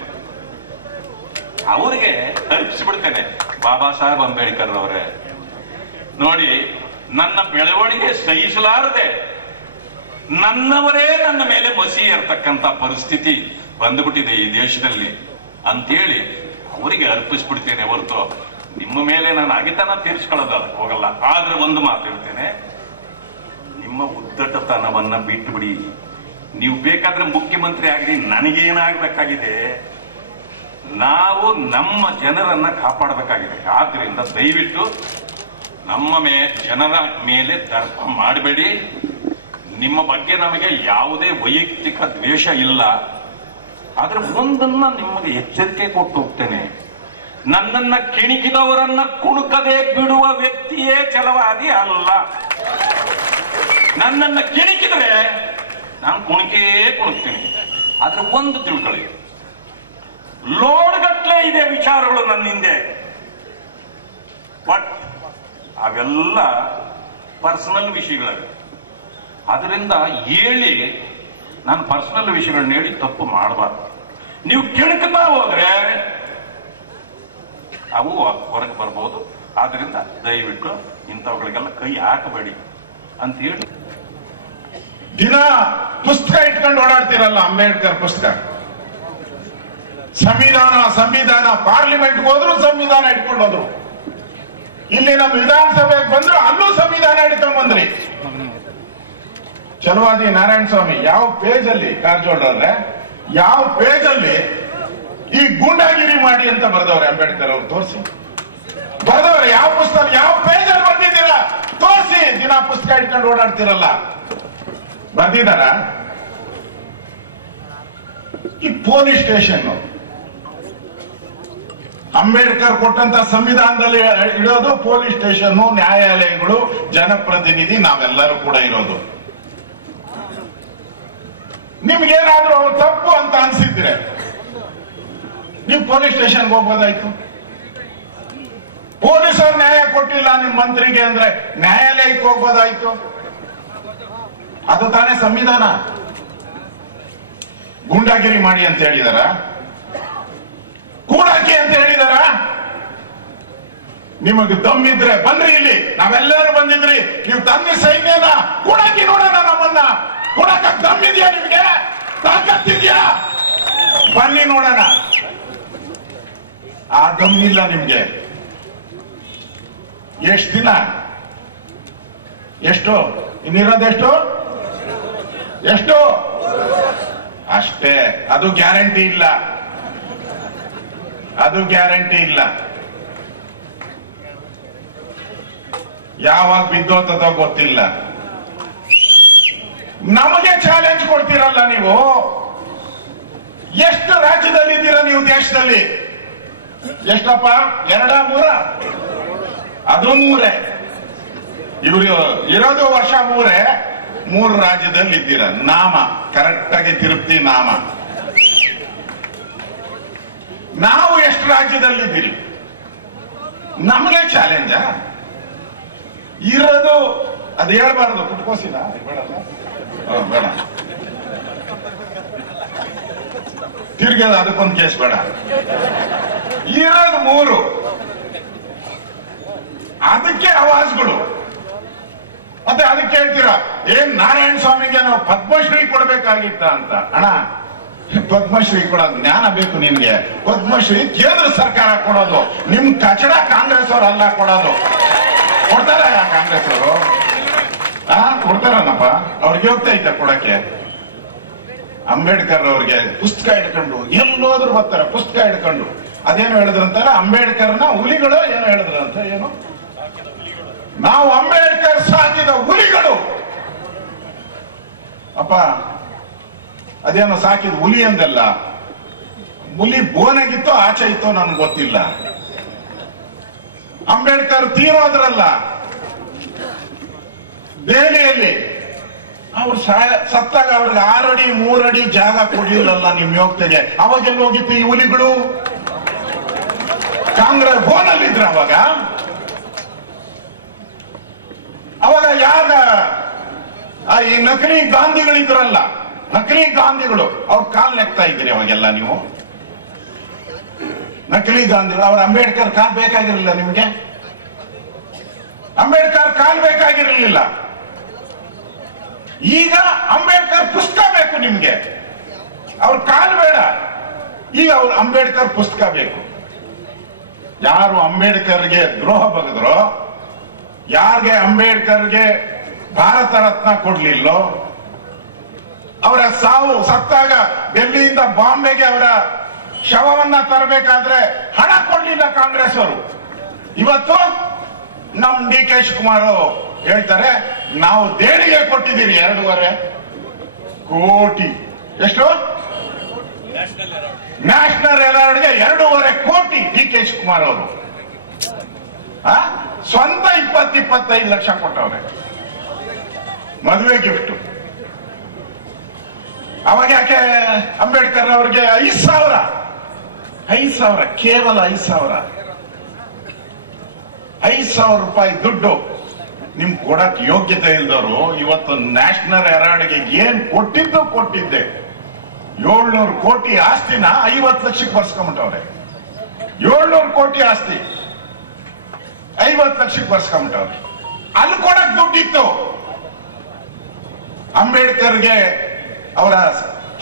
ಬಾಬಾ ಸಾಹೇಬ್ ಅಂಬೇಡ್ಕರ್ ಅವರೇ ನೋಡಿ, ನನ್ನ ಬೆಳವಣಿಗೆ ಸಹಿಸಲಾರದೆ ನನ್ನವರೇ ನನ್ನ ಮೇಲೆ ಮಸಿ ಇರ್ತಕ್ಕಂಥ ಪರಿಸ್ಥಿತಿ ಬಂದ್ಬಿಟ್ಟಿದೆ ಈ ದೇಶದಲ್ಲಿ ಅಂತೇಳಿ ಅವರಿಗೆ ಅರ್ಪಿಸ್ಬಿಡ್ತೇನೆ ಹೊರತು ನಿಮ್ಮ ಮೇಲೆ ನಾನು ಅಗಿತನ ತೀರ್ಸ್ಕೊಳ್ಳೋದ ಹೋಗಲ್ಲ. ಆದ್ರೆ ಒಂದು ಮಾತಿರ್ತೇನೆ, ನಿಮ್ಮ ಉದ್ದಟತನವನ್ನ ಬಿಟ್ಟುಬಿಡಿ. ನೀವು ಬೇಕಾದ್ರೆ ಮುಖ್ಯಮಂತ್ರಿ ಆಗ್ರಿ, ನನಗೇನಾಗಬೇಕಾಗಿದೆ, ನಾವು ನಮ್ಮ ಜನರನ್ನ ಕಾಪಾಡಬೇಕಾಗಿದೆ. ಆದ್ರಿಂದ ದಯವಿಟ್ಟು ನಮ್ಮ ಜನರ ಮೇಲೆ ದರ್ಪ ಮಾಡಬೇಡಿ. ನಿಮ್ಮ ಬಗ್ಗೆ ನಮಗೆ ಯಾವುದೇ ವೈಯಕ್ತಿಕ ದ್ವೇಷ ಇಲ್ಲ. ಆದ್ರೆ ಒಂದನ್ನ ನಿಮಗೆ ಎಚ್ಚರಿಕೆ ಕೊಟ್ಟು ಹೋಗ್ತೇನೆ, ನನ್ನನ್ನ ಕೆಣಕಿದವರನ್ನ ಕುಣುಕದೆ ಬಿಡುವ ವ್ಯಕ್ತಿಯೇ ಛಲವಾದಿ ಅಲ್ಲ. ನನ್ನನ್ನ ಕೆಣಕಿದ್ರೆ ನಾನು ಕುಣುಕ್ತೀನಿ. ಆದ್ರೆ ಒಂದು ತಿಳ್ಕೊಳ್ಳಿ, ಲೋಡ್ಗಟ್ಲೆ ಇದೆ ವಿಚಾರಗಳು ನನ್ನ ಹಿಂದೆ, ಬಟ್ ಅವೆಲ್ಲ ಪರ್ಸನಲ್ ವಿಷಯಗಳಾಗ. ಅದರಿಂದ ಹೇಳಿ ನಾನು ಪರ್ಸನಲ್ ವಿಷಯಗಳನ್ನ ಹೇಳಿ ತಪ್ಪು ಮಾಡಬಾರ್ದು. ನೀವು ಕೆಣಕ್ತಾ ಹೋದ್ರೆ ಅವು ಹೊರಗೆ ಬರ್ಬೋದು. ಆದ್ರಿಂದ ದಯವಿಟ್ಟು ಇಂಥವುಗಳಿಗೆಲ್ಲ ಕೈ ಹಾಕಬೇಡಿ ಅಂತ ಹೇಳಿ. ದಿನ ಪುಸ್ತಕ ಇಟ್ಕೊಂಡು ಓಡಾಡ್ತಿರಲ್ಲ, ಅಂಬೇಡ್ಕರ್ ಪುಸ್ತಕ, ಸಂವಿಧಾನ ಪಾರ್ಲಿಮೆಂಟ್ ಹೋದ್ರು ಸಂವಿಧಾನ ಇಟ್ಕೊಂಡು ಹೋದ್ರು. ಇಲ್ಲಿ ನಮ್ಮ ವಿಧಾನಸಭೆಗೆ ಬಂದ್ರು ಅಲ್ಲೂ ಸಂವಿಧಾನ ಇಟ್ಕೊಂಡ್ ಬಂದ್ರಿ. ಛಲವಾದಿ ನಾರಾಯಣ ಸ್ವಾಮಿ ಯಾವ ಪೇಜ್ ಅಲ್ಲಿ, ಕಾರಜೋಳರವ್ರೆ, ಯಾವ ಪೇಜ್ ಅಲ್ಲಿ ಈ ಗೂಂಡಾಗಿರಿ ಮಾಡಿ ಅಂತ ಬರೆದವ್ರೆ ಅಂಬೇಡ್ಕರ್ ಅವ್ರು? ತೋರಿಸಿ, ಬರೆದವ್ರೆ ಯಾವ ಪುಸ್ತಕ, ಯಾವ ಪೇಜ್ ಅಲ್ಲಿ ಬರ್ದಿದ್ದೀರಾ ತೋರಿಸಿ. ದಿನ ಪುಸ್ತಕ ಇಟ್ಕೊಂಡು ಓಡಾಡ್ತಿರಲ್ಲ, ಬರ್ದಿದಾರ? ಈ ಪೊಲೀಸ್ ಸ್ಟೇಷನ್ ಅಂಬೇಡ್ಕರ್ ಕೊಟ್ಟಂತ ಸಂವಿಧಾನದಲ್ಲಿ ಇರೋದು ಪೊಲೀಸ್ ಸ್ಟೇಷನ್, ನ್ಯಾಯಾಲಯಗಳು, ಜನಪ್ರತಿನಿಧಿ ನಾವೆಲ್ಲರೂ ಕೂಡ ಇರೋದು. ನಿಮ್ಗೇನಾದ್ರೂ ಅವ್ರು ತಪ್ಪು ಅಂತ ಅನ್ಸಿದ್ರೆ ನೀವು ಪೊಲೀಸ್ ಸ್ಟೇಷನ್ಗೆ ಹೋಗ್ಬೋದಾಯ್ತು. ಪೊಲೀಸರು ನ್ಯಾಯ ಕೊಟ್ಟಿಲ್ಲ ನಿಮ್ ಮಂತ್ರಿಗೆ ಅಂದ್ರೆ ನ್ಯಾಯಾಲಯಕ್ಕೆ ಹೋಗ್ಬೋದಾಯ್ತು. ಅದು ತಾನೇ ಸಂವಿಧಾನ. ಗೂಂಡಾಗಿರಿ ಮಾಡಿ ಅಂತ ಹೇಳಿದಾರ? ಕೂಡಾಕಿ ಅಂತ ಹೇಳಿದಾರ? ನಿಮಗೆ ದಮ್ಮಿದ್ರೆ ಬನ್ರಿ, ಇಲ್ಲಿ ನಾವೆಲ್ಲರೂ ಬಂದಿದ್ರಿ. ನೀವು ತಂದೆ ಸೈನ್ಯನ ಕೂಡಾಕಿ ನೋಡೋಣ, ನಮ್ಮನ್ನ ಕೂಡಾಕ ದಮ್ಮಿದ್ಯಾ ನಿಮ್ಗೆ? ತಾಕತ್ತಿದ್ಯಾ? ಬನ್ನಿ ನೋಡೋಣ. ಆ ದಮ್ಮಿಲ್ಲ ನಿಮ್ಗೆ. ಎಷ್ಟು ದಿನ? ಎಷ್ಟು ಇನ್ನಿರೋದೆಷ್ಟು? ಎಷ್ಟು? ಅಷ್ಟೇ. ಅದು ಗ್ಯಾರಂಟಿ ಇಲ್ಲ. ಅದು ಗ್ಯಾರಂಟಿ ಇಲ್ಲ. ಯಾವಾಗ ಬಿದ್ದೋತದೋ ಗೊತ್ತಿಲ್ಲ. ನಮಗೆ ಚಾಲೆಂಜ್ ಕೊಡ್ತೀರಲ್ಲ ನೀವು. ಎಷ್ಟು ರಾಜ್ಯದಲ್ಲಿ ಇದ್ದೀರಾ ನೀವು ದೇಶದಲ್ಲಿ? ಎಷ್ಟಪ್ಪ? 2 3? ಅದು 3. ಇವರು ಇರೋದು ವರ್ಷ 3 ರಾಜ್ಯದಲ್ಲಿ ಇದ್ದೀರಾ. ನಾಮ ಕರೆಕ್ಟ್ ಆಗಿ ತಿರುಪ್ತಿ ನಾಮ. ನಾವು ಎಷ್ಟು ರಾಜ್ಯದಲ್ಲಿದ್ದೀರಿ? ನಮಗೆ ಚಾಲೆಂಜ ಇರೋದು. ಅದು ಹೇಳ್ಬಾರ್ದು. ಕುಟ್ಕೋಸಿಲ್ಲ ಬೇಡ, ತಿರ್ಗದ ಅದಕ್ಕೊಂದು ಕೇಸ್ ಬೇಡ. ಇರೋದು 3. ಅದಕ್ಕೆ ಆವಾಜ್ಗಳು. ಮತ್ತೆ ಅದಕ್ಕೆ ಹೇಳ್ತೀರಾ ಏನ್ ನಾರಾಯಣ ಸ್ವಾಮಿಗೆ ನಾವು ಪದ್ಮಶ್ರೀ ಕೊಡ್ಬೇಕಾಗಿತ್ತ ಅಂತ. ಅಣ್ಣ, ಪದ್ಮಶ್ರೀ ಕೊಡೋದು ಜ್ಞಾನ ಬೇಕು ನಿನ್ಗೆ. ಪದ್ಮಶ್ರೀ ಕೇಂದ್ರ ಸರ್ಕಾರ ಕೊಡೋದು, ನಿಮ್ ಕಚಡ ಕಾಂಗ್ರೆಸ್ ಅವರು ಅಲ್ಲ ಕೊಡೋದು. ಕೊಡ್ತಾರ ಕಾಂಗ್ರೆಸ್ ಅವರು? ಕೊಡ್ತಾರನಪ್ಪ? ಅವ್ರಿಗೆ ಹೋಗ್ತಾ ಇದ್ದ ಕೊಡಕ್ಕೆ. ಅಂಬೇಡ್ಕರ್ ಅವ್ರಿಗೆ ಪುಸ್ತಕ ಹಿಡ್ಕೊಂಡು ಎಲ್ಲೋದ್ರು ಬರ್ತಾರೆ. ಪುಸ್ತಕ ಹಿಡ್ಕೊಂಡು ಅದೇನು ಹೇಳಿದ್ರಂತಾರೆ, ಅಂಬೇಡ್ಕರ್ನ ಹುಲಿಗಳು ಏನೋ ಹೇಳಿದ್ರಂತ. ಏನು? ನಾವು ಅಂಬೇಡ್ಕರ್ ಸಾಕಿದ ಹುಲಿಗಳು. ಅಪ್ಪ ಅದೇನೋ ಸಾಕಿದ ಹುಲಿ ಅಂದಲ್ಲ. ಹುಲಿ ಬೋನಾಗಿತ್ತೋ ಆಚೆ ಇತ್ತೋ ನನ್ಗೆ ಗೊತ್ತಿಲ್ಲ. ಅಂಬೇಡ್ಕರ್ ತೀರೋದ್ರಲ್ಲ ದೆಹಲಿಯಲ್ಲಿ. ಅವ್ರು ಸತ್ತಾಗ ಅವ್ರಿಗೆ 6 ಅಡಿ 3 ಅಡಿ ಜಾಗ ಕೊಡ್ಲಿಲ್ಲಲ್ಲ ನಿಮ್ ಯೋಗ್ಯತೆಗೆ. ಅವಾಗೆಲ್ಲ ಹೋಗಿತ್ತು ಈ ಹುಲಿಗಳು? ಕಾಂಗ್ರೆಸ್ ಬೋನಲ್ಲಿದ್ರ ಅವಾಗ ಯಾರ ಈ ನಕಲಿ ಗಾಂಧಿಗಳಿದ್ರಲ್ಲ, ನಕಲಿ ಗಾಂಧಿಗಳು ಅವ್ರ ಕಾಲ್ ನೆಕ್ತಾ ಇದ್ದೀರಿ ಅವಾಗೆಲ್ಲ ನೀವು. ನಕಲಿ ಗಾಂಧಿಗಳು. ಅವ್ರ ಅಂಬೇಡ್ಕರ್ ಕಾಲ್ ಬೇಕಾಗಿರಲಿಲ್ಲ ನಿಮ್ಗೆ. ಅಂಬೇಡ್ಕರ್ ಕಾಲ್ ಬೇಕಾಗಿರಲಿಲ್ಲ. ಈಗ ಅಂಬೇಡ್ಕರ್ ಪುಸ್ತಕ ಬೇಕು ನಿಮ್ಗೆ. ಅವ್ರ ಕಾಲ್ ಬೇಡ. ಈಗ ಅವ್ರ ಅಂಬೇಡ್ಕರ್ ಪುಸ್ತಕ ಬೇಕು. ಯಾರು ಅಂಬೇಡ್ಕರ್ಗೆ ದ್ರೋಹ ಬಗೆದ್ರೋ, ಯಾರಿಗೆ ಅಂಬೇಡ್ಕರ್ಗೆ ಭಾರತ ರತ್ನ ಕೊಡ್ಲಿಲ್ಲೋ, ಅವರ ಸಾವು ಸತ್ತಾಗ ಡೆಲ್ಲಿಯಿಂದ ಬಾಂಬೆಗೆ ಅವರ ಶವವನ್ನ ತರಬೇಕಾದ್ರೆ ಹಣ ಕೊಡ್ಲಿಲ್ಲ ಕಾಂಗ್ರೆಸ್ ಅವರು. ಇವತ್ತು ನಮ್ DK ಶಿವಕುಮಾರ್ ಹೇಳ್ತಾರೆ ನಾವು ದೇಣಿಗೆ ಕೊಟ್ಟಿದ್ದೀರಿ 2.5 ಕೋಟಿ. ಎಷ್ಟು? ನ್ಯಾಷನಲ್ ಹೆರಾಲ್ಡ್ಗೆ 2.5 ಕೋಟಿ DK ಶಿವಕುಮಾರ್ ಅವರು. ಸ್ವಂತ 20-25 ಲಕ್ಷ ಕೊಟ್ಟವ್ರೆ ಮದುವೆ ಗಿಫ್ಟ್. ಅವಾಗ ಯಾಕೆ ಅಂಬೇಡ್ಕರ್ ಅವ್ರಿಗೆ 5,000 ಕೇವಲ 5,000 ರೂಪಾಯಿ ದುಡ್ಡು ನಿಮ್ ಕೊಡಕ್ ಯೋಗ್ಯತೆ ಇಲ್ದವರು ಇವತ್ತು ನ್ಯಾಷನಲ್ ಹೆರಾಲ್ಡ್ಗೆ ಏನ್ ಕೊಟ್ಟಿದ್ದೆ 700 ಕೋಟಿ ಆಸ್ತಿನ 50 ಲಕ್ಷಕ್ಕೆ ಬರ್ಸ್ಕೊಂಬಿಟ್ಟವ್ರೆ. 700 ಕೋಟಿ ಆಸ್ತಿ 50 ಲಕ್ಷಕ್ಕೆ ಬರ್ಸ್ಕೊಂಬಿಟ್ಟವ್ರೆ. ಅಲ್ಲಿ ಕೊಡಕ್ ದುಡ್ಡಿತ್ತು. ಅಂಬೇಡ್ಕರ್ಗೆ ಅವರ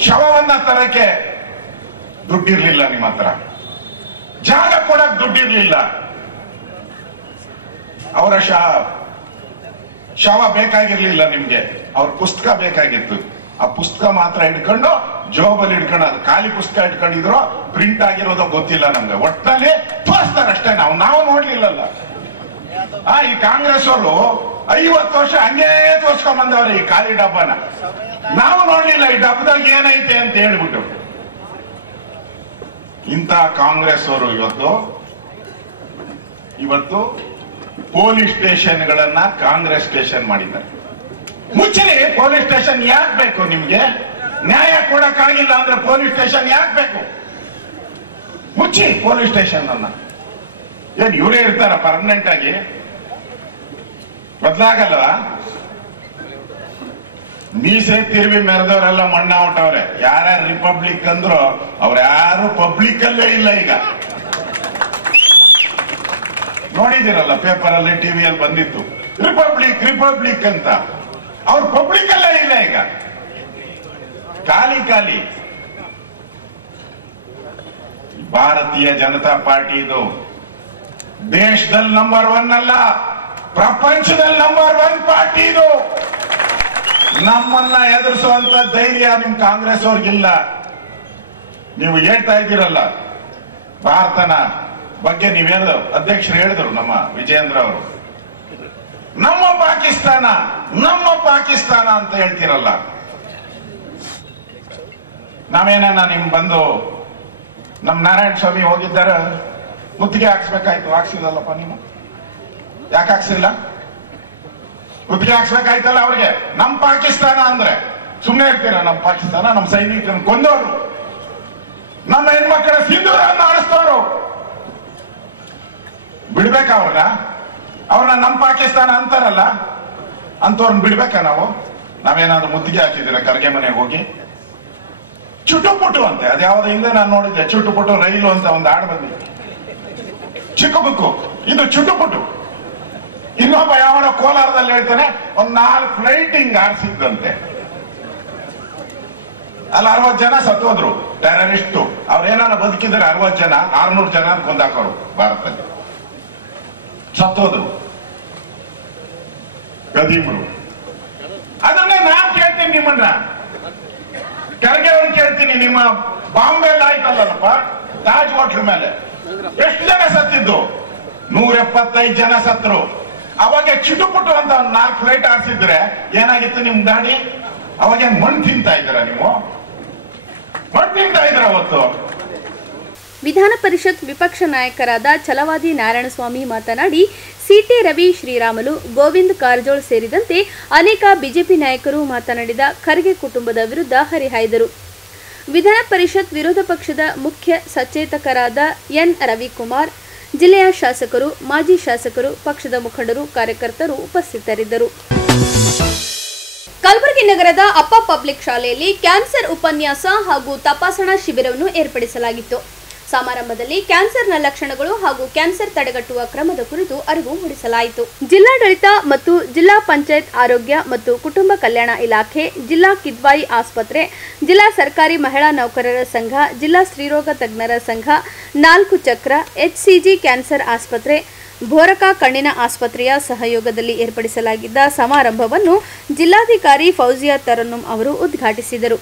ಶವವನ್ನ ತರಕ್ಕೆ ದುಡ್ಡಿರ್ಲಿಲ್ಲ ನಿಮ್ಮ ಹತ್ರ. ಜಾಗ ಕೊಡಕ್ ದುಡ್ಡಿರ್ಲಿಲ್ಲ. ಅವರ ಶವ ಬೇಕಾಗಿರ್ಲಿಲ್ಲ ನಿಮ್ಗೆ. ಅವ್ರ ಪುಸ್ತಕ ಬೇಕಾಗಿತ್ತು. ಆ ಪುಸ್ತಕ ಮಾತ್ರ ಹಿಡ್ಕೊಂಡು ಜೋಬಲ್ಲಿ ಹಿಡ್ಕೊಂಡು, ಅದು ಖಾಲಿ ಪುಸ್ತಕ ಹಿಡ್ಕೊಂಡಿದ್ರು ಪ್ರಿಂಟ್ ಆಗಿರೋದೋ ಗೊತ್ತಿಲ್ಲ ನಮ್ಗೆ. ಒಟ್ಟಿನಲ್ಲಿ ತೋರಿಸ್ತಾರೆ ಅಷ್ಟೇ. ನಾವು ನೋಡ್ಲಿಲ್ಲಲ್ಲ. ಈ ಕಾಂಗ್ರೆಸ್ ಅವರು 50 ವರ್ಷ ಹಂಗೇ ತೋರ್ಸ್ಕೊಂಡ್ ಬಂದವ್ರೆ ಈ ಖಾಲಿ ಡಬ್ಬನ. ನಾವು ನೋಡ್ಲಿಲ್ಲ ಈ ಡಬ್ಬದಾಗ ಏನೈತೆ ಅಂತ ಹೇಳ್ಬಿಟ್ಟು. ಇಂಥ ಕಾಂಗ್ರೆಸ್ ಅವರು ಇವತ್ತು ಪೊಲೀಸ್ ಸ್ಟೇಷನ್ಗಳನ್ನ ಕಾಂಗ್ರೆಸ್ ಸ್ಟೇಷನ್ ಮಾಡಿದ್ದಾರೆ. ಮುಚ್ಚಲಿ ಪೊಲೀಸ್ ಸ್ಟೇಷನ್ ಯಾಕೆ ಬೇಕು ನಿಮ್ಗೆ? ನ್ಯಾಯ ಕೊಡಕ್ಕಾಗಿಲ್ಲ ಅಂದ್ರೆ ಪೊಲೀಸ್ ಸ್ಟೇಷನ್ ಯಾಕೆ ಬೇಕು? ಮುಚ್ಚಿ ಪೊಲೀಸ್ ಸ್ಟೇಷನ್ ಅನ್ನ. ಏನ್ ಇವರೇ ಇರ್ತಾರ ಪರ್ಮನೆಂಟ್ ಆಗಿ? ಬದಲಾಗಲ್ವಾ? ಮೀಸೆ ತಿರುವಿ ಮೆರೆದವರೆಲ್ಲ ಮಣ್ಣ ಹೊಟ್ಟವ್ರೆ. ಯಾರ್ಯಾರು ರಿಪಬ್ಲಿಕ್ ಅಂದ್ರು ಅವ್ರ ಯಾರು ಪಬ್ಲಿಕ್ ಅಲ್ಲೇ ಇಲ್ಲ. ಈಗ ನೋಡಿದಿರಲ್ಲ ಪೇಪರ್ ಅಲ್ಲಿ, ಟಿವಿಯಲ್ಲಿ ಬಂದಿತ್ತು ರಿಪಬ್ಲಿಕ್ ಅಂತ. ಅವ್ರು ಪಬ್ಲಿಕ್ ಅಲ್ಲೇ ಇಲ್ಲ. ಈಗ ಖಾಲಿ. ಭಾರತೀಯ ಜನತಾ ಪಾರ್ಟಿ ಇದು ದೇಶದಲ್ಲಿ ನಂಬರ್ 1 ಅಲ್ಲ, ಪ್ರಪಂಚದಲ್ಲಿ ನಂಬರ್ 1 ಪಾರ್ಟಿ ಇದು. ನಮ್ಮನ್ನ ಎದುರಿಸುವಂತ ಧೈರ್ಯ ನಿಮ್ ಕಾಂಗ್ರೆಸ್ ಅವ್ರಿಗಿಲ್ಲ. ನೀವು ಹೇಳ್ತಾ ಇದ್ದೀರಲ್ಲ ಭಾರತನ ಬಗ್ಗೆ ನೀವೇನು ಅಧ್ಯಕ್ಷರು ಹೇಳಿದ್ರು ನಮ್ಮ ವಿಜಯೇಂದ್ರ ಅವರು, ನಮ್ಮ ಪಾಕಿಸ್ತಾನ ಅಂತ ಹೇಳ್ತೀರಲ್ಲ. ನಾವೇನ ನಿಮ್ ಬಂದು ನಮ್ ನಾರಾಯಣ ಸ್ವಾಮಿ ಹೋಗಿದ್ದಾರೆ, ಮುತ್ತಿಗೆ ಹಾಕ್ಸ್ಬೇಕಾಯ್ತು, ಹಾಕ್ಸಿಲ್ಲಲ್ಲಪ್ಪ ನೀವು? ಯಾಕೆ ಹಾಕ್ಸಿಲ್ಲ? ಮುತ್ತಿಗೆ ಹಾಕ್ಸ್ಬೇಕಾಯ್ತಲ್ಲ ಅವ್ರಿಗೆ. ನಮ್ ಪಾಕಿಸ್ತಾನ ಅಂದ್ರೆ ಸುಮ್ಮನೆ ಇರ್ತೀರ? ನಮ್ ಪಾಕಿಸ್ತಾನ ನಮ್ ಸೈನಿಕರನ್ನು ಕೊಂದವರು, ನಮ್ಮ ಹೆಣ್ಮಕ್ಕಳ ಸಿಂಧೂರನ್ನ ಆಡಿಸ್ತವರು, ಬಿಡ್ಬೇಕ ಅವ್ರನ್ನ ನಮ್ ಪಾಕಿಸ್ತಾನ ಅಂತಾರಲ್ಲ, ಅಂತವ್ರನ್ನ ಬಿಡ್ಬೇಕಾ ನಾವು? ನಾವೇನಾದ್ರೂ ಮುತ್ತಿಗೆ ಹಾಕಿದ್ದೀರ ಖರ್ಗೆ ಮನೆಗೆ ಹೋಗಿ? ಚುಟುಪುಟು ಅಂತೆ, ಅದ್ಯಾವ್ದು ಹಿಂದೆ ನಾನು ನೋಡಿದ್ದೆ, ಚುಟುಪುಟು ರೈಲು ಅಂತ ಒಂದು ಹಾಡು ಬಂದಿದೆ, ಚಿಕ್ಕ ಬುಕ್ಕು. ಇದು ಚುಟುಪುಟು. ಇನ್ನೊಬ್ಬ ಯಾವನ ಕೋಲಾರದಲ್ಲಿ ಹೇಳ್ತಾನೆ, ಒಂದ್ 4 ಫ್ಲೈಟ್ ಹಿಂಗ್ ಆರಿಸಿದ್ದಂತೆ, ಅಲ್ಲಿ 60 ಜನ ಸತ್ತೋದ್ರು ಟೆರರಿಸ್ಟು. ಅವ್ರೇನಾರ ಬದುಕಿದ್ರೆ 60 ಜನ, 600 ಜನ ಕೊಂದಾಕೋರು ಭಾರತದಲ್ಲಿ ಸತ್ತೋದ್ರು ಗದೀಮ್ರು. ಅದನ್ನೇ ನಾನ್ ಕೇಳ್ತೀನಿ ನಿಮ್ಮನ್ನ, ಖರ್ಗೆ ಅವ್ರನ್ನ ಕೇಳ್ತೀನಿ. ನಿಮ್ಮ ಬಾಂಬೆಲ್ಲ ಆಯ್ತಲ್ಲಪ್ಪ ತಾಜ್ ಹೋಟ್ಲ್ ಮೇಲೆ ಎಷ್ಟು ಜನ ಸತ್ತಿದ್ದು? 175 ಜನ ಸತ್ರು. ಅವಾಗ ಚುಟುಪುಟು ಅಂತ 4 ಫ್ಲೈಟ್ ಆರಿಸಿದ್ರೆ ಏನಾಗಿತ್ತು ನಿಮ್ ಗಾಡಿ? ಅವಾಗ ಮಣ್ಣು ತಿಂತಾ ಇದ್ದೀರಾ ನೀವು? ಮಣ್ಣು ತಿಂತಾ ಇದ್ರ ಅವತ್ತು? ವಿಧಾನ ಪರಿಷತ್ ವಿಪಕ್ಷ ನಾಯಕರಾದ ಛಲವಾದಿ ನಾರಾಯಣಸ್ವಾಮಿ ಮಾತನಾಡಿ, ಸಿಟಿ ರವಿ, ಶ್ರೀರಾಮುಲು, ಗೋವಿಂದ್ ಕಾರಜೋಳ್ ಸೇರಿದಂತೆ ಅನೇಕ ಬಿಜೆಪಿ ನಾಯಕರು ಮಾತನಾಡಿದ ಖರ್ಗೆ ಕುಟುಂಬದ ವಿರುದ್ಧ ಹರಿಹಾಯ್ದರು. ವಿಧಾನ ಪರಿಷತ್ ವಿರೋಧ ಪಕ್ಷದ ಮುಖ್ಯ ಸಚೇತಕರಾದ ಎನ್ ರವಿಕುಮಾರ್, ಜಿಲ್ಲೆಯ ಶಾಸಕರು, ಮಾಜಿ ಶಾಸಕರು, ಪಕ್ಷದ ಮುಖಂಡರು, ಕಾರ್ಯಕರ್ತರು ಉಪಸ್ಥಿತರಿದ್ದರು. ಕಲಬುರಗಿ ನಗರದ ಅಪ್ಪ ಪಬ್ಲಿಕ್ ಶಾಲೆಯಲ್ಲಿ ಕ್ಯಾನ್ಸರ್ ಉಪನ್ಯಾಸ ಹಾಗೂ ತಪಾಸಣಾ ಶಿಬಿರವನ್ನು ಏರ್ಪಡಿಸಲಾಗಿತ್ತು. ಸಮಾರಂಭದಲ್ಲಿ ಕ್ಯಾನ್ಸರ್ನ ಲಕ್ಷಣಗಳು ಹಾಗೂ ಕ್ಯಾನ್ಸರ್ ತಡೆಗಟ್ಟುವ ಕ್ರಮದ ಕುರಿತು ಅರಿವು ಮೂಡಿಸಲಾಯಿತು. ಜಿಲ್ಲಾಡಳಿತ ಮತ್ತು ಜಿಲ್ಲಾ ಪಂಚಾಯತ್ ಆರೋಗ್ಯ ಮತ್ತು ಕುಟುಂಬ ಕಲ್ಯಾಣ ಇಲಾಖೆ, ಜಿಲ್ಲಾ ಕಿದ್ವಾಯಿ ಆಸ್ಪತ್ರೆ, ಜಿಲ್ಲಾ ಸರ್ಕಾರಿ ಮಹಿಳಾ ನೌಕರರ ಸಂಘ, ಜಿಲ್ಲಾ ಸ್ತ್ರೀರೋಗ ತಜ್ಞರ ಸಂಘ, 4 ಚಕ್ರ, HCG ಕ್ಯಾನ್ಸರ್ ಆಸ್ಪತ್ರೆ, ಬೋರಕ ಕಣ್ಣಿನ ಆಸ್ಪತ್ರೆಯ ಸಹಯೋಗದಲ್ಲಿ ಏರ್ಪಡಿಸಲಾಗಿದ್ದ ಸಮಾರಂಭವನ್ನು ಜಿಲ್ಲಾಧಿಕಾರಿ ಫೌಜಿಯಾ ತರನ್ನುಮ್ ಅವರು ಉದ್ಘಾಟಿಸಿದರು.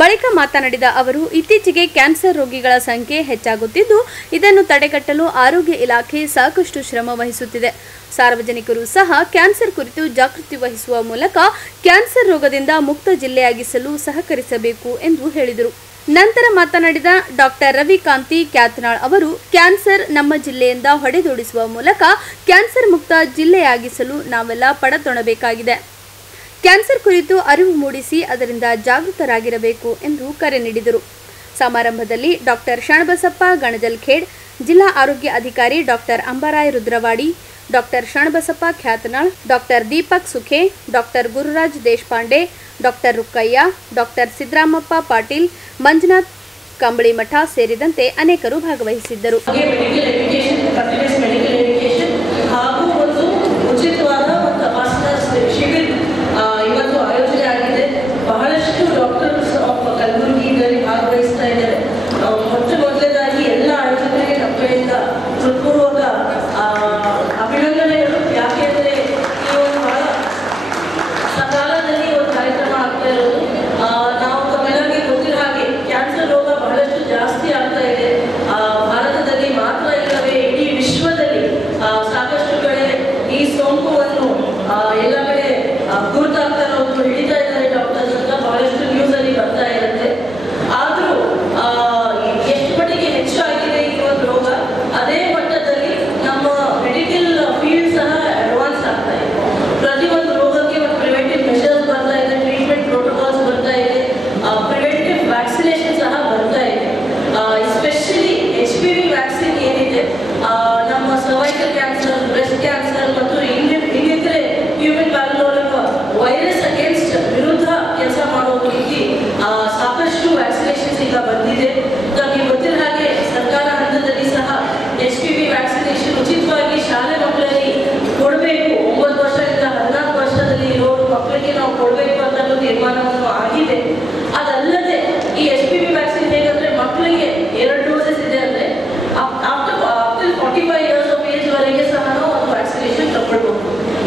ಬಳಿಕ ಮಾತನಾಡಿದ ಅವರು, ಇತ್ತೀಚೆಗೆ ಕ್ಯಾನ್ಸರ್ ರೋಗಿಗಳ ಸಂಖ್ಯೆ ಹೆಚ್ಚಾಗುತ್ತಿದ್ದು, ಇದನ್ನು ತಡೆಗಟ್ಟಲು ಆರೋಗ್ಯ ಇಲಾಖೆ ಸಾಕಷ್ಟು ಶ್ರಮ ವಹಿಸುತ್ತಿದೆ. ಸಾರ್ವಜನಿಕರು ಸಹ ಕ್ಯಾನ್ಸರ್ ಕುರಿತು ಜಾಗೃತಿ ವಹಿಸುವ ಮೂಲಕ ಕ್ಯಾನ್ಸರ್ ರೋಗದಿಂದ ಮುಕ್ತ ಜಿಲ್ಲೆಯಾಗಿಸಲು ಸಹಕರಿಸಬೇಕು ಎಂದು ಹೇಳಿದರು. ನಂತರ ಮಾತನಾಡಿದ ಡಾಕ್ಟರ್ ರವಿಕಾಂತಿ ಕ್ಯಾತ್ನಾಳ್ ಅವರು, ಕ್ಯಾನ್ಸರ್ ನಮ್ಮ ಜಿಲ್ಲೆಯಿಂದ ಹೊಡೆದೋಡಿಸುವ ಮೂಲಕ ಕ್ಯಾನ್ಸರ್ ಮುಕ್ತ ಜಿಲ್ಲೆಯಾಗಿಸಲು ನಾವೆಲ್ಲ ಪಡತೊಡಬೇಕಾಗಿದೆ. ಕ್ಯಾನ್ಸರ್ ಕುರಿತು ಅರಿವು ಮೂಡಿಸಿ ಅದರಿಂದ ಜಾಗೃತರಾಗಿರಬೇಕು ಎಂದು ಕರೆ ನೀಡಿದರು. ಸಮಾರಂಭದಲ್ಲಿ ಡಾಕ್ಟರ್ ಶಣಬಸಪ್ಪ ಗಣಜಲ್ಖೇಡ್, ಜಿಲ್ಲಾ ಆರೋಗ್ಯ ಅಧಿಕಾರಿ doctor Ambaray Rudrawadi, doctor Shanabasappa Khyatanal, doctor Deepak Sukhe, doctor Gururaj Deshpande, doctor Rukkayya, doctor Siddaramappa Patil, Manjunath Kambalimath ಸೇರಿದಂತೆ ಅನೇಕರು ಭಾಗವಹಿಸಿದ್ದರು.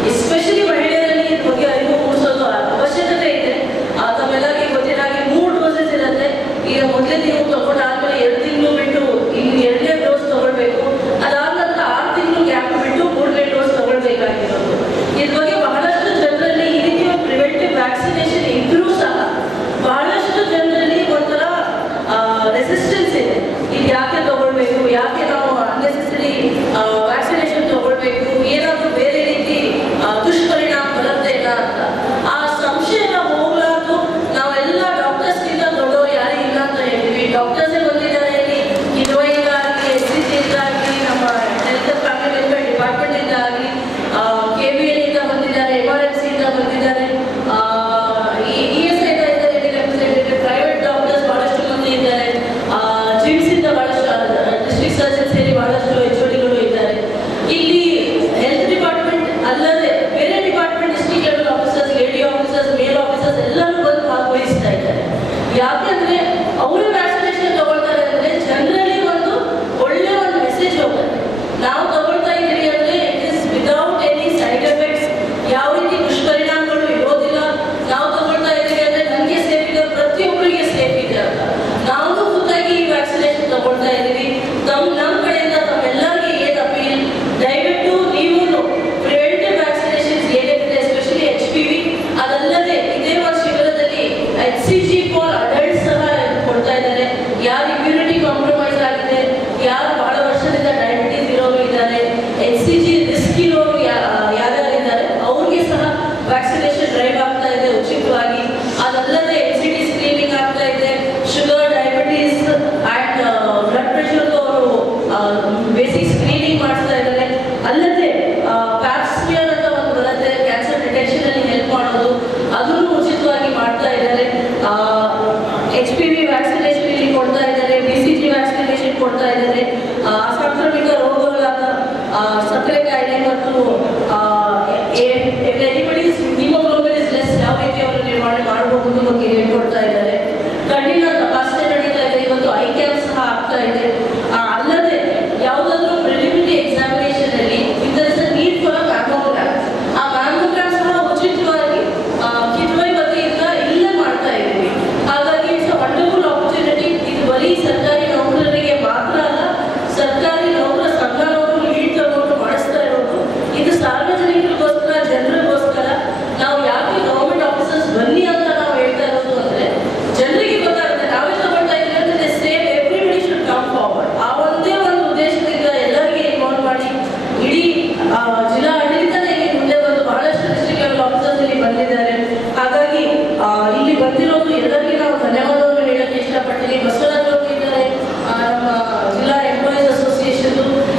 Especially ಮಹಿಳೆಯರಲ್ಲಿ ಸಾಂಕ್ರಾಮಿಕ ರೋಗಗಳಾದ ಸಕ್ಕರೆ ಕಾಯಿಲೆ ಮತ್ತು ಹಿಮೋಗ್ಲೋಬಿನ್ ಇಸ್ ಲೆಸ್ ಯಾವ ರೀತಿ ಅವರು ನಿರ್ವಹಣೆ ಮಾಡಬಹುದು ಬಗ್ಗೆ ಹೇಳ್ಕೊಡ್ತಾ ಇದ್ದಾರೆ. ಕಣ್ಣಿನ ತಪಾಸಣೆ ನಡೀತಾ ಇದೆ, ಇವತ್ತು ಐ ಕ್ಯಾಂಪ್ ಸಹ ಆಗ್ತಾ ಇದೆ. ಅಲ್ಲದೆ ಯಾವುದಾದ್ರೂ ಪ್ರಿಲಿಮಿನರಿ ಎಕ್ಸಾಮಿನೇಷನ್ ಅಲ್ಲಿ ಇದರ್ is a need for mammogram. ಆ ಮ್ಯಾಮೋಗ್ರಾಮ್ ಸಹ ಉಚಿತವಾಗಿ ಕಿದ್ವೈ ವತಿಯಿಂದ ಇಲ್ಲೇ ಮಾಡ್ತಾ ಇದ್ದೀವಿ. ಹಾಗಾಗಿ ಇಟ್ಸ್ ಅ ವಂಡರ್ಫುಲ್ ಆಪರ್ಚುನಿಟಿ. ಇದು ಬರೀ ಸರ್ಕಾರಿ ನೌಕರರಿಗೆ ಮಾತ್ರ ಅಲ್ಲ, ಸರ್ಕಾರಿ ನೌಕರ ಸಂಘದವರು ಲೀಡ್ ತಗೊಂಡು ಮಾಡಿಸ್ತಾ ಇರೋದು. ಇದು ಸಾರ್ವಜನಿಕರಿಗೋಸ್ಕರ, ಜನರಿಗೋಸ್ಕರ. ನಾವು ಯಾಕೆ ಗವರ್ಮೆಂಟ್ ಆಫೀಸರ್ಸ್ ಬನ್ನಿ ಅಂತ ನಾವು ಹೇಳ್ತಾ ಇರೋದು ಅಂದ್ರೆ ಜನರಿಗೆ ಗೊತ್ತಾಗುತ್ತೆ ನಾವೇ ತಗೊಳ್ತಾ ಇದ್ದೀವಿ ಅಂದ್ರೆ same everybody should come forward. ಆ ಒಂದೇ ಒಂದು ಉದ್ದೇಶದಿಂದ ಎಲ್ಲರಿಗೆ ಇನ್ವಾಲ್ವ್ ಮಾಡಿ ಇಡೀ ಜಿಲ್ಲಾ ಆಡಳಿತನೇ ಮುಂದೆ ಬಂದು ಬಹಳಷ್ಟು ಡಿಸ್ಟ್ರಿಕ್ಟ್ ಲೆವೆಲ್ ಆಫೀಸರ್ಸ್ ಇಲ್ಲಿ ಬಂದಿದ್ದಾರೆ. ಹಾಗಾಗಿ ಇಲ್ಲಿ ಬಂದಿರೋದು ಎಲ್ಲರಿಗೆ ನಾವು ಧನ್ಯವಾದವನ್ನು ಹೇಳಕ್ಕೆ ಇಷ್ಟಪಡ್ತೀನಿ. ಬಸವರಾಜ್ ಅವರು ಇದ್ದಾರೆ, ನಮ್ಮ ಜಿಲ್ಲಾ ಎಂಪ್ಲಾಯೀಸ್ ಅಸೋಸಿಯೇಷನ್.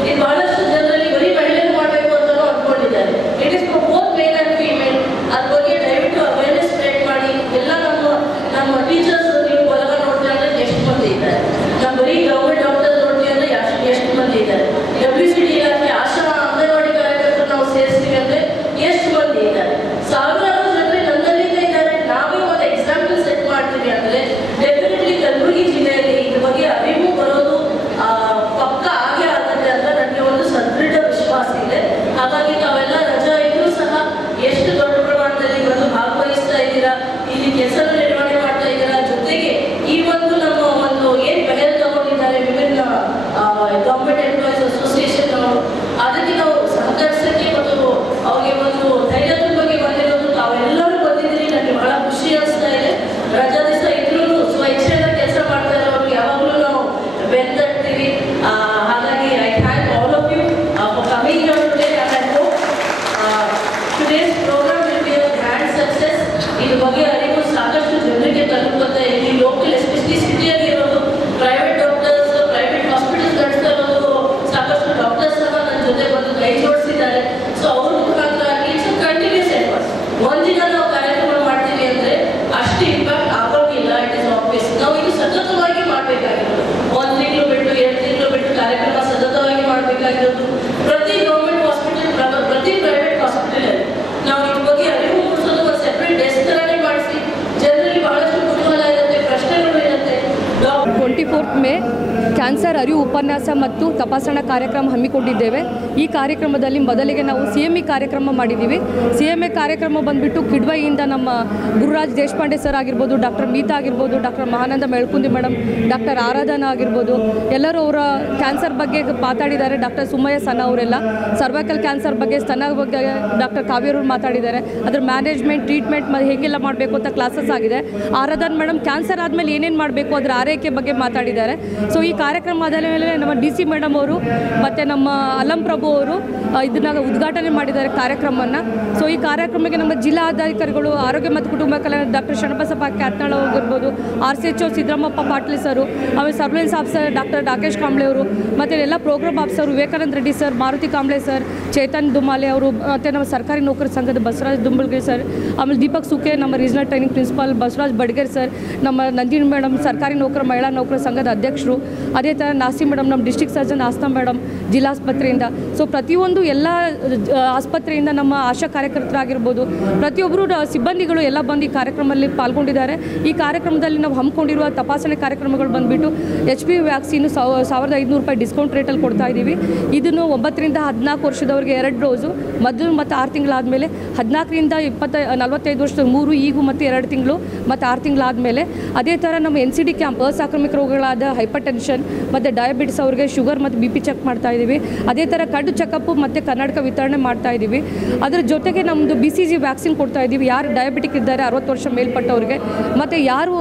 ಇದು ಬಹಳಷ್ಟು ಜನರಲ್ಲಿ ಬರೀ ಮಹಿಳೆಯರು ಮಾಡಬೇಕು ಅಂತಲೂ ಅಂದ್ಕೊಂಡಿದ್ದಾರೆ. It is for both male and female. ಅದ್ರ ಬಗ್ಗೆ ದಯವಿಟ್ಟು ಅವೇರ್ನೆಸ್ ಸ್ಪ್ರೆಡ್ ಮಾಡಿ. ಎಲ್ಲ ನಮ್ಮ ಟೀಚರ್ಸ್ ನೀವು ಹೊರಗ ನೋಡ್ತೀವಿ ಅಂದ್ರೆ ಎಷ್ಟು ಮಂದಿ ಇದ್ದಾರೆ, ನಮ್ಮ ಬರೀ ಗವರ್ಮೆಂಟ್ ಡಾಕ್ಟರ್ಸ್ ನೋಡ್ತೀವಿ ಅಂದ್ರೆ ಎಷ್ಟು ಮಂದಿ ಇದ್ದಾರೆ, WCD ಇಲಾಖೆ ಆಶಾ ಅಂಗನವಾಡಿ ಕಾರ್ಯಕರ್ತರು ನಾವು ಸೇರಿಸ್ತೀವಿ ಅಂದ್ರೆ ಎಷ್ಟು ಮಂದಿ ಇದ್ದಾರೆ, ಸಾವಿರಾರು ಜನರು ನನ್ನಲ್ಲಿಂದ ಇದ್ದಾರೆ. ನಾವೇ ಒಂದು ಎಕ್ಸಾಂಪಲ್ ಸೆಟ್ ಮಾಡ್ತೀವಿ ಅಂದ್ರೆ ಡೆಫಿನೆಟ್ಲಿ ಕಲಬುರಗಿ ಜಿಲ್ಲೆಯಲ್ಲಿ ಇದ್ರ ಬಗ್ಗೆ ಅರಿವು ಬರೋದು ಪಕ್ಕ ಆಗೇ ಆಗುತ್ತೆ ಅಂತ ನನಗೆ ಒಂದು ಸದೃಢ ವಿಶ್ವಾಸ ಇದೆ. ಹಾಗಾಗಿ ತಾವೆಲ್ಲ ರಜಾ ಇದ್ರೂ ಸಹ ಎಷ್ಟು ದೊಡ್ಡ ಪ್ರಮಾಣದಲ್ಲಿ ಬಂದು ಭಾಗವಹಿಸ್ತಾ ಇದ್ದೀರಾ, ಇಲ್ಲಿ ಕೆಲಸ ನಿರ್ವಹಣೆ ಮಾಡ್ತಾ ಇದ್ದೀರಾ. ಜೊತೆಗೆ ಈ ಒಂದು ನಮ್ಮ ಒಂದು ಏನ್ ಬೆಲೆ ತಗೊಂಡಿದ್ದಾರೆ ವಿಭಿನ್ನ ಗವರ್ಮೆಂಟ್ ಎಂಪ್ಲಾಯೀಸ್ ಅಸೋಸಿಯೇಷನ್ ಅವರು, ಅದಕ್ಕೆ ನಾವು ಸಹಕರಿಸಕ್ಕೆ ಮತ್ತು ಅವ್ರಿಗೆ ಒಂದು ಧೈರ್ಯ ತುಂಬಕ್ಕೆ ಬಂದಿರೋದು ತಾವೆಲ್ಲರೂ ಬಂದಿದ್ದೀರಿ. ನನಗೆ ಬಹಳ ಖುಷಿ ಅನಿಸ್ತಾ ಇದೆ. ರಜಾ ದಿವಸ ಇದ್ರೂ ಸ್ವಇಚ್ಛೆಯಿಂದ ಕೆಲಸ ಮಾಡ್ತಾ ಇರೋರು ಯಾವಾಗಲೂ ನಾವು ಬೆಂತಟ್ತೀವಿ. ಹಾಗಾಗಿ I thank all of you for coming here today and I hope today's programme will be a grand success. ಇದ್ರ ಬಗ್ಗೆ ಅರಿವು ಸಾಕಷ್ಟು ಜನರಿಗೆ ತಲುಪುತ್ತೆ. ಇಲ್ಲಿ ಲೋಕಲ್ ಎಸ್ಪೆಷಲಿ ಸಿಟಿಯಲ್ಲಿ ಇರೋದು ಪ್ರೈವೇಟ್ ಡಾಕ್ಟರ್ಸ್, ಪ್ರೈವೇಟ್ ಹಾಸ್ಪಿಟಲ್ಸ್ ನಡೆಸ್ತಾ ಇರೋದು ಸಾಕಷ್ಟು ಡಾಕ್ಟರ್ಸ್ ಸಹ ನನ್ನ ಜೊತೆ ಬಂದು ಕೈ ಜೋಡಿಸಿದ್ದಾರೆ. ಸೊ ಅವ್ರ ಮುಖಾಂತರ ಇಟ್ಸ್ ಕಂಟಿನ್ಯೂಸ್ ಎಫರ್ಟ್ಸ್. ಒಂದಿನ ನಾವು ಕಾರ್ಯಕ್ರಮ ಮಾಡ್ತೀವಿ ಅಂದ್ರೆ ಅಷ್ಟು ಇಂಪ್ಯಾಕ್ಟ್ ಆಗೋದಿಲ್ಲ. It is obvious. ನಾವು ಇದು ಸತತವಾಗಿ ಮಾಡಬೇಕಾಗಿರೋದು. 1 ತಿಂಗಳು ಬಿಟ್ಟು 2 ತಿಂಗಳು ಬಿಟ್ಟು ಕಾರ್ಯಕ್ರಮ ಸತತವಾಗಿ ಮಾಡಬೇಕಾಗಿರೋದು. ಪ್ರತಿ ಗವರ್ಮೆಂಟ್ ಹಾಸ್ಪಿಟಲ್, ಪ್ರತಿ ಪ್ರೈವೇಟ್ ಹಾಸ್ಪಿಟಲ್ ನಾವು ಇದ್ರ ಬಗ್ಗೆ ಅರಿವು ಮೂಡಿಸೋದು ಒಂದು ಸೆಪರೇಟ್ ಡೆಸ್ಕ್ ತರನೇ ಮಾಡಿಸಿ ಜನರಲ್ಲಿ ಬಹಳಷ್ಟು ಕುತೂಹಲ ಇರುತ್ತೆ, ಪ್ರಶ್ನೆಗಳು ಇರುತ್ತೆ. 24 ಮೇ ಕ್ಯಾನ್ಸರ್ ಅರಿವು ಉಪನ್ಯಾಸ ಮತ್ತು ತಪಾಸಣಾ ಕಾರ್ಯಕ್ರಮ ಹಮ್ಮಿಕೊಂಡಿದ್ದೇವೆ. ಈ ಕಾರ್ಯಕ್ರಮದಲ್ಲಿ ಮೊದಲಿಗೆ ನಾವು CME ಕಾರ್ಯಕ್ರಮ ಮಾಡಿದ್ದೀವಿ. CME ಕಾರ್ಯಕ್ರಮ ಬಂದುಬಿಟ್ಟು ಕಿಡ್ವೈಯಿಂದ ನಮ್ಮ ಗುರುರಾಜ್ ದೇಶಪಾಂಡೆ ಸರ್ ಆಗಿರ್ಬೋದು, ಡಾಕ್ಟರ್ ಮೀತಾ ಆಗಿರ್ಬೋದು, ಡಾಕ್ಟರ್ ಮಹಾನಂದ ಮೆಳ್ಕುಂದಿ ಮೇಡಮ್, ಡಾಕ್ಟರ್ ಆರಾಧನಾ ಆಗಿರ್ಬೋದು, ಎಲ್ಲರೂ ಅವರ ಕ್ಯಾನ್ಸರ್ ಬಗ್ಗೆ ಮಾತಾಡಿದ್ದಾರೆ. ಡಾಕ್ಟರ್ ಸುಮಯ್ಯ ಸನ ಅವರೆಲ್ಲ ಸರ್ವೈಕಲ್ ಕ್ಯಾನ್ಸರ್ ಬಗ್ಗೆ, ಸ್ತನ ಬಗ್ಗೆ ಡಾಕ್ಟರ್ ಕಾವ್ಯರು ಮಾತಾಡಿದ್ದಾರೆ. ಅದರ ಮ್ಯಾನೇಜ್ಮೆಂಟ್, ಟ್ರೀಟ್ಮೆಂಟ್ ಹೇಗೆಲ್ಲ ಮಾಡಬೇಕು ಅಂತ ಕ್ಲಾಸಸ್ ಆಗಿದೆ. ಆರಾಧನಾ ಮೇಡಮ್ ಕ್ಯಾನ್ಸರ್ ಆದಮೇಲೆ ಏನೇನು ಮಾಡಬೇಕು ಅದರ ಆರೈಕೆ ಬಗ್ಗೆ ಮಾತಾಡಿದ್ದಾರೆ. ಸೊ ಈ ಕಾರ್ಯಕ್ರಮ ಆದ ಮೇಲೆ ನಮ್ಮ DC ಮೇಡಮ್ ಅವರು ಮತ್ತು ನಮ್ಮ ಅಲಂ ಪ್ರಭು ಅವರು ಇದನ್ನ ಉದ್ಘಾಟನೆ ಮಾಡಿದ್ದಾರೆ ಕಾರ್ಯಕ್ರಮವನ್ನು. ಸೊ ಈ ಕಾರ್ಯಕ್ರಮಕ್ಕೆ ನಮ್ಮ ಜಿಲ್ಲಾಧಿಕಾರಿಗಳು, ಆರೋಗ್ಯ ಮತ್ತು ಕುಟುಂಬ ಕಲ್ಯಾಣ ಡಾಕ್ಟರ್ ಶರಣಬಸಪ್ಪ ಕ್ಯಾತ್ನಾಳ್ ಆಗಿರ್ಬೋದು, RCHO ಸಿದ್ದರಾಮಪ್ಪ ಪಾಟೀಲ್ ಸರು, ಆಮೇಲೆ surveillance officer doctor Rakesh Kamble ಅವರು, ಮತ್ತು ಎಲ್ಲ programme officer Vivekananda Reddy sir, Maruti Kamble sir, Chetan Dumale ಅವರು, ಮತ್ತು ನಮ್ಮ ಸರ್ಕಾರಿ ನೌಕರ ಸಂಘದ ಬಸವರಾಜ್ ದುಂಬಲ್ಗಿರಿ ಸರ್, ಆಮೇಲೆ ದೀಪಕ್ ಸುಕೆ ನಮ್ಮ regional training principal Basavaraj Badiger sir, ನಮ್ಮ ನಂದಿನಿ ಮೇಡಮ್ ಸರ್ಕಾರಿ ನೌಕರ ಮಹಿಳಾ ನೌಕರ ಸಂಘದ ಅಧ್ಯಕ್ಷರು, ಅದೇ ಥರ ನಾಸಿ ಮೇಡಮ್ ನಮ್ಮ ಡಿಸ್ಟ್ರಿಕ್ಟ್ ಸರ್ಜನ್ ಆಸ್ತಾ ಮೇಡಮ್ ಜಿಲ್ಲಾಸ್ಪತ್ರೆಯಿಂದ. ಸೊ ಪ್ರತಿಯೊಂದು ಎಲ್ಲ ಆಸ್ಪತ್ರೆಯಿಂದ ನಮ್ಮ ಆಶಾ ಕಾರ್ಯಕರ್ತರಾಗಿರ್ಬೋದು, ಪ್ರತಿಯೊಬ್ಬರು ಸಿಬ್ಬಂದಿಗಳು ಎಲ್ಲ ಬಂದು ಈ ಕಾರ್ಯಕ್ರಮದಲ್ಲಿ ಪಾಲ್ಗೊಂಡಿದ್ದಾರೆ. ಈ ಕಾರ್ಯಕ್ರಮದಲ್ಲಿ ನಾವು ಹಮ್ಮಿಕೊಂಡಿರುವ ತಪಾಸಣೆ ಕಾರ್ಯಕ್ರಮಗಳು ಬಂದುಬಿಟ್ಟು HPV ವ್ಯಾಕ್ಸಿನು 1500 ರೂಪಾಯಿ ಡಿಸ್ಕೌಂಟ್ ರೇಟಲ್ಲಿ ಕೊಡ್ತಾ ಇದ್ದೀವಿ. ಇದನ್ನು 9 ರಿಂದ 14 ವರ್ಷದವರಿಗೆ 2 ಡೋಸು, ಮೊದಲು ಮತ್ತು 6 ತಿಂಗಳಾದಮೇಲೆ 14 ರಿಂದ 45 ವರ್ಷದ 3, ಈಗೂ ಮತ್ತು 2 ತಿಂಗಳು ಮತ್ತು 6 ತಿಂಗಳಾದಮೇಲೆ. ಅದೇ ಥರ ನಮ್ಮ NCD ಕ್ಯಾಂಪ್ ಅಸಾಂಕ್ರಾಮಿಕ ರೋಗಗಳಾದ ಹೈಪರ್ ಟೆನ್ಷನ್ ಮತ್ತು ಡಯಾಬಿಟಿಸ್ ಅವರಿಗೆ ಶುಗರ್ ಮತ್ತು BP ಚೆಕ್ ಮಾಡ್ತಾ ಇದ್ದೀವಿ. ಅದೇ ಥರ ಕಡ್ಡು ಚೆಕಪ್ಪು ಮತ್ತು ಕರ್ನಾಟಕ ವಿತರಣೆ ಮಾಡ್ತಾ ಇದ್ದೀವಿ. ಅದರ ಜೊತೆಗೆ ನಮ್ಮದು BCG ವ್ಯಾಕ್ಸಿನ್ ಕೊಡ್ತಾ ಇದ್ದೀವಿ. ಯಾರು ಡಯಾಬಿಟಿಕ್ ಇದ್ದಾರೆ 60 ವರ್ಷ ಮೇಲ್ಪಟ್ಟವ್ರಿಗೆ, ಮತ್ತು ಯಾರು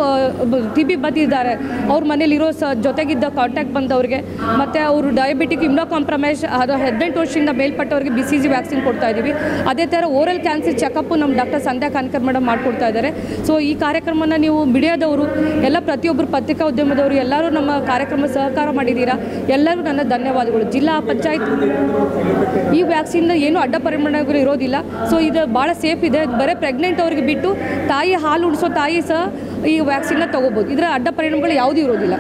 TB ಬಂದಿದ್ದಾರೆ ಅವ್ರ ಮನೇಲಿರೋ ಜೊತೆಗಿದ್ದ ಕಾಂಟ್ಯಾಕ್ಟ್ ಬಂದವ್ರಿಗೆ, ಮತ್ತು ಅವರು ಡಯಾಬಿಟಿಕ್ ಇಮ್ಯುನೋ ಕಾಂಪ್ರಮೈಸ್ 18 ವರ್ಷದಿಂದ ಮೇಲ್ಪಟ್ಟವ್ರಿಗೆ BCG ವ್ಯಾಕ್ಸಿನ್ ಕೊಡ್ತಾ ಇದ್ದೀವಿ. ಅದೇ ಥರ ಓರಲ್ ಕ್ಯಾನ್ಸರ್ ಚೆಕಪ್ಪು ನಮ್ಮ ಡಾಕ್ಟರ್ ಸಂಧ್ಯಾ ಕಾನ್ಕರ್ ಮೇಡಮ್ ಮಾಡಿಕೊಡ್ತಾ ಇದ್ದಾರೆ. ಸೊ ಈ ಕಾರ್ಯಕ್ರಮನ ನೀವು ಮೀಡಿಯಾದವರು ಎಲ್ಲ, ಪ್ರತಿಯೊಬ್ಬರು ಪತ್ರಿಕಾ ಉದ್ಯಮದವರು ಎಲ್ಲರೂ ನಮ್ಮ ಕಾರ್ಯಕ್ರಮ ಸಹಕಾರ ಮಾಡಿದ್ದೀರಾ. ಎಲ್ಲರೂ ನನ್ನ ಧನ್ಯವಾದಗಳು. ಜಿಲ್ಲಾ ಪಂಚಾಯತ್ ಈ ವ್ಯಾಕ್ಸಿನ್ ಏನು ಅಡ್ಡ ಪರಿಣಾಮಗಳು ಇರೋದಿಲ್ಲ. ಸೊ ಇದು ಭಾಳ ಸೇಫ್ ಇದೆ. ಬರೀ ಪ್ರೆಗ್ನೆಂಟ್ ಅವ್ರಿಗೆ ಬಿಟ್ಟು ತಾಯಿ ಹಾಲು ಉಣಿಸೋ ತಾಯಿ ಸಹ ಈ ವ್ಯಾಕ್ಸಿನ್ನ ತೊಗೋಬೋದು. ಇದರ ಅಡ್ಡ ಪರಿಣಾಮಗಳು ಯಾವುದೂ ಇರೋದಿಲ್ಲ.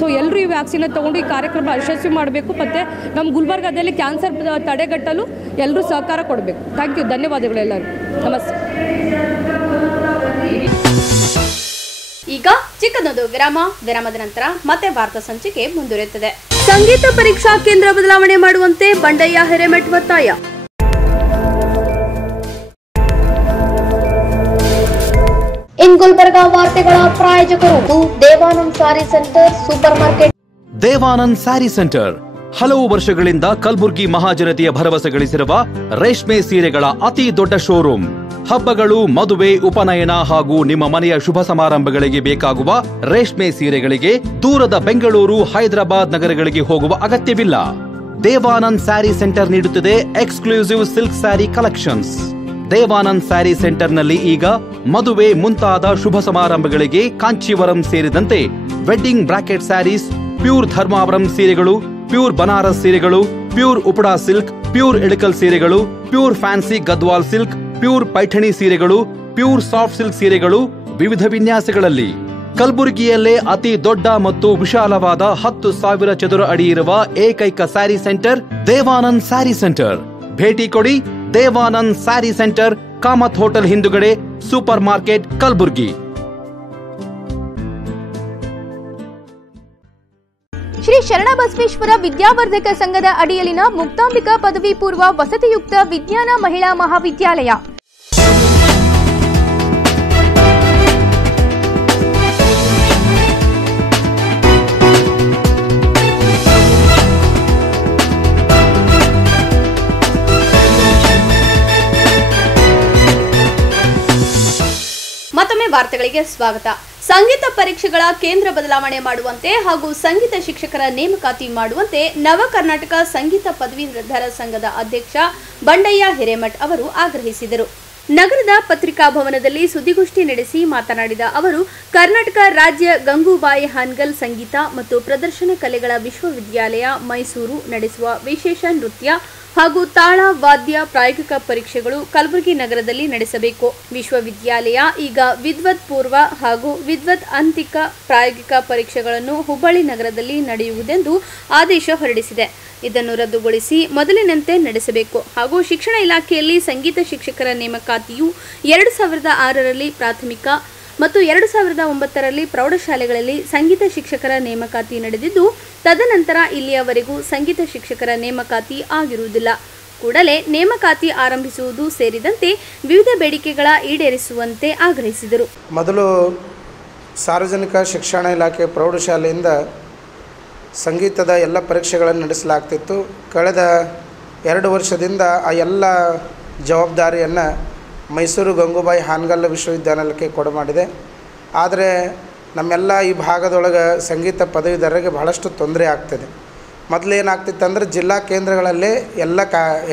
ಸೊ ಎಲ್ಲರೂ ಈ ವ್ಯಾಕ್ಸಿನ ತೊಗೊಂಡು ಈ ಕಾರ್ಯಕ್ರಮ ಯಶಸ್ವಿ ಮಾಡಬೇಕು ಮತ್ತು ನಮ್ಮ ಗುಲ್ಬರ್ಗಾದಲ್ಲಿ ಕ್ಯಾನ್ಸರ್ ತಡೆಗಟ್ಟಲು ಎಲ್ಲರೂ ಸಹಕಾರ ಕೊಡಬೇಕು. ಥ್ಯಾಂಕ್ ಯು, ಧನ್ಯವಾದಗಳು ಎಲ್ಲರೂ. ನಮಸ್ತೆ. ಈಗ ಚಿಕ್ಕದೊಂದು ವಿರಾಮದ ನಂತರ ಮತ್ತೆ ವಾರ್ತಾ ಸಂಚಿಕೆ ಮುಂದುವರಿಯುತ್ತದೆ. ಸಂಗೀತ ಪರೀಕ್ಷಾ ಕೇಂದ್ರ ಬದಲಾವಣೆ ಮಾಡುವಂತೆ ಬಂಡಯ್ಯ ಹಿರೇಮಠ್ ಒತ್ತಾಯ. ಇನ್ ಗುಲ್ಬರ್ಗಾ ವಾರ್ತೆಗಳ ಪ್ರಾಯೋಜಕರು ದೇವಾನಂದ್ ಸಾರಿ centre super market. Devanand sari centre ಹಲವು ವರ್ಷಗಳಿಂದ ಕಲಬುರ್ಗಿ ಮಹಾಜನತೆಯ ಭರವಸೆ ಗಳಿಸಿರುವ ರೇಷ್ಮೆ ಸೀರೆಗಳ ಅತಿ ದೊಡ್ಡ ಶೋರೂಮ್. ಹಬ್ಬಗಳು, ಮದುವೆ, ಉಪನಯನ ಹಾಗೂ ನಿಮ್ಮ ಮನೆಯ ಶುಭ ಸಮಾರಂಭಗಳಿಗೆ ಬೇಕಾಗುವ ರೇಷ್ಮೆ ಸೀರೆಗಳಿಗೆ ದೂರದ ಬೆಂಗಳೂರು, ಹೈದರಾಬಾದ್ ನಗರಗಳಿಗೆ ಹೋಗುವ ಅಗತ್ಯವಿಲ್ಲ. ದೇವಾನಂದ್ ಸ್ಯಾರಿ ಸೆಂಟರ್ ನೀಡುತ್ತಿದೆ exclusive silk sari collections. Devanand sari ಸೆಂಟರ್ನಲ್ಲಿ ಈಗ ಮದುವೆ ಮುಂತಾದ ಶುಭ ಸಮಾರಂಭಗಳಿಗೆ ಕಾಂಚೀವರಂ ಸೇರಿದಂತೆ wedding brocade saris, pure Dharmavaram ಸೀರೆಗಳು, ಪ್ಯೂರ್ ಬನಾರಸ್ ಸೀರೆಗಳು, pure Uppada silk, pure Ilkal ಸೀರೆಗಳು, pure fancy Gadwal silk, pure Paithani ಸೀರೆಗಳು, ಪ್ಯೂರ್ ಸಾಫ್ಟ್ ಸಿಲ್ಕ್ ಸೀರೆಗಳು ವಿವಿಧ ವಿನ್ಯಾಸಗಳಲ್ಲಿ. ಕಲಬುರಗಿಯಲ್ಲೇ ಅತಿ ದೊಡ್ಡ ಮತ್ತು ವಿಶಾಲವಾದ 10,000 ಚದುರ ಅಡಿ ಇರುವ ಏಕೈಕ ಸ್ಯಾರಿ ಸೆಂಟರ್ ದೇವಾನಂದ್ ಸ್ಯಾರಿ ಸೆಂಟರ್. ಭೇಟಿ ಕೊಡಿ. ದೇವಾನಂದ್ ಸ್ಯಾರಿ ಸೆಂಟರ್, ಕಾಮತ್ ಹೋಟೆಲ್ ಹಿಂದುಗಡೆ, ಸೂಪರ್ ಮಾರ್ಕೆಟ್, ಕಲಬುರ್ಗಿ. ಶ್ರೀ ಶರಣಬಸವೇಶ್ವರ ವಿದ್ಯಾವರ್ಧಕ ಸಂಘದ ಅಡಿಯಲ್ಲಿನ ಮುಕ್ತಾಂಬಿಕಾ ಪದವಿ ಪೂರ್ವ ವಸತಿಯುಕ್ತ ವಿಜ್ಞಾನ ಮಹಿಳಾ ಮಹಾವಿದ್ಯಾಲಯ. ಮತ್ತೊಮ್ಮೆ ವಾರ್ತೆಗಳಿಗೆ ಸ್ವಾಗತ. ಸಂಗೀತ ಪರೀಕ್ಷೆಗಳ ಕೇಂದ್ರ ಬದಲಾವಣೆ ಮಾಡುವಂತೆ ಹಾಗೂ ಸಂಗೀತ ಶಿಕ್ಷಕರ ನೇಮಕಾತಿ ಮಾಡುವಂತೆ ನವ ಕರ್ನಾಟಕ ಸಂಗೀತ ಪದವೀಧರ ಸಂಘದ ಅಧ್ಯಕ್ಷ ಬಂಡಯ್ಯ ಹಿರೇಮಠ್ ಅವರು ಆಗ್ರಹಿಸಿದರು. ನಗರದ ಪತ್ರಿಕಾ ಭವನದಲ್ಲಿ ಸುದ್ದಿಗೋಷ್ಠಿ ನಡೆಸಿ ಮಾತನಾಡಿದ ಅವರು, ಕರ್ನಾಟಕ ರಾಜ್ಯ ಗಂಗೂಬಾಯಿ ಹಾನ್ಗಲ್ ಸಂಗೀತ ಮತ್ತು ಪ್ರದರ್ಶನ ಕಲೆಗಳ ವಿಶ್ವವಿದ್ಯಾಲಯ ಮೈಸೂರು ನಡೆಸುವ ವಿಶೇಷ ನೃತ್ಯ ಹಾಗೂ ತಾಳ ವಾದ್ಯ ಪ್ರಾಯೋಗಿಕ ಪರೀಕ್ಷೆಗಳು ಕಲಬುರಗಿ ನಗರದಲ್ಲಿ ನಡೆಸಬೇಕು. ವಿಶ್ವವಿದ್ಯಾಲಯ ಈಗ ವಿದ್ವತ್ ಪೂರ್ವ ಹಾಗೂ ವಿದ್ವತ್ ಅಂತಿಕ ಪ್ರಾಯೋಗಿಕ ಪರೀಕ್ಷೆಗಳನ್ನು ಹುಬ್ಬಳ್ಳಿ ನಗರದಲ್ಲಿ ನಡೆಯುವುದೆಂದು ಆದೇಶ ಹೊರಡಿಸಿದೆ. ಇದನ್ನು ರದ್ದುಗೊಳಿಸಿ ಮೊದಲಿನಂತೆ ನಡೆಸಬೇಕು ಹಾಗೂ ಶಿಕ್ಷಣ ಇಲಾಖೆಯಲ್ಲಿ ಸಂಗೀತ ಶಿಕ್ಷಕರ ನೇಮಕಾತಿಯು 2006ರಲ್ಲಿ ಪ್ರಾಥಮಿಕ ಮತ್ತು 2009ರಲ್ಲಿ ಪ್ರೌಢಶಾಲೆಗಳಲ್ಲಿ ಸಂಗೀತ ಶಿಕ್ಷಕರ ನೇಮಕಾತಿ ನಡೆದಿದ್ದು, ತದನಂತರ ಇಲ್ಲಿಯವರೆಗೂ ಸಂಗೀತ ಶಿಕ್ಷಕರ ನೇಮಕಾತಿ ಆಗಿರುವುದಿಲ್ಲ. ಕೂಡಲೇ ನೇಮಕಾತಿ ಆರಂಭಿಸುವುದು ಸೇರಿದಂತೆ ವಿವಿಧ ಬೇಡಿಕೆಗಳ ಈಡೇರಿಸುವಂತೆ ಆಗ್ರಹಿಸಿದರು. ಮೊದಲು ಸಾರ್ವಜನಿಕ ಶಿಕ್ಷಣ ಇಲಾಖೆ ಪ್ರೌಢಶಾಲೆಯಿಂದ ಸಂಗೀತದ ಎಲ್ಲ ಪರೀಕ್ಷೆಗಳನ್ನು ನಡೆಸಲಾಗ್ತಿತ್ತು. ಕಳೆದ 2 ವರ್ಷದಿಂದ ಆ ಎಲ್ಲ ಜವಾಬ್ದಾರಿಯನ್ನು ಮೈಸೂರು ಗಂಗೂಬಾಯಿ ಹಾನ್ಗಲ್ ವಿಶ್ವವಿದ್ಯಾನಿಲಯಕ್ಕೆ ಕೊಡಮಾಡಿದೆ. ಆದರೆ ನಮ್ಮೆಲ್ಲ ಈ ಭಾಗದೊಳಗೆ ಸಂಗೀತ ಪದವೀಧರರಿಗೆ ಬಹಳಷ್ಟು ತೊಂದರೆ ಆಗ್ತಿದೆ. ಮೊದಲೇನಾಗ್ತಿತ್ತು ಅಂದರೆ ಜಿಲ್ಲಾ ಕೇಂದ್ರಗಳಲ್ಲೇ ಎಲ್ಲ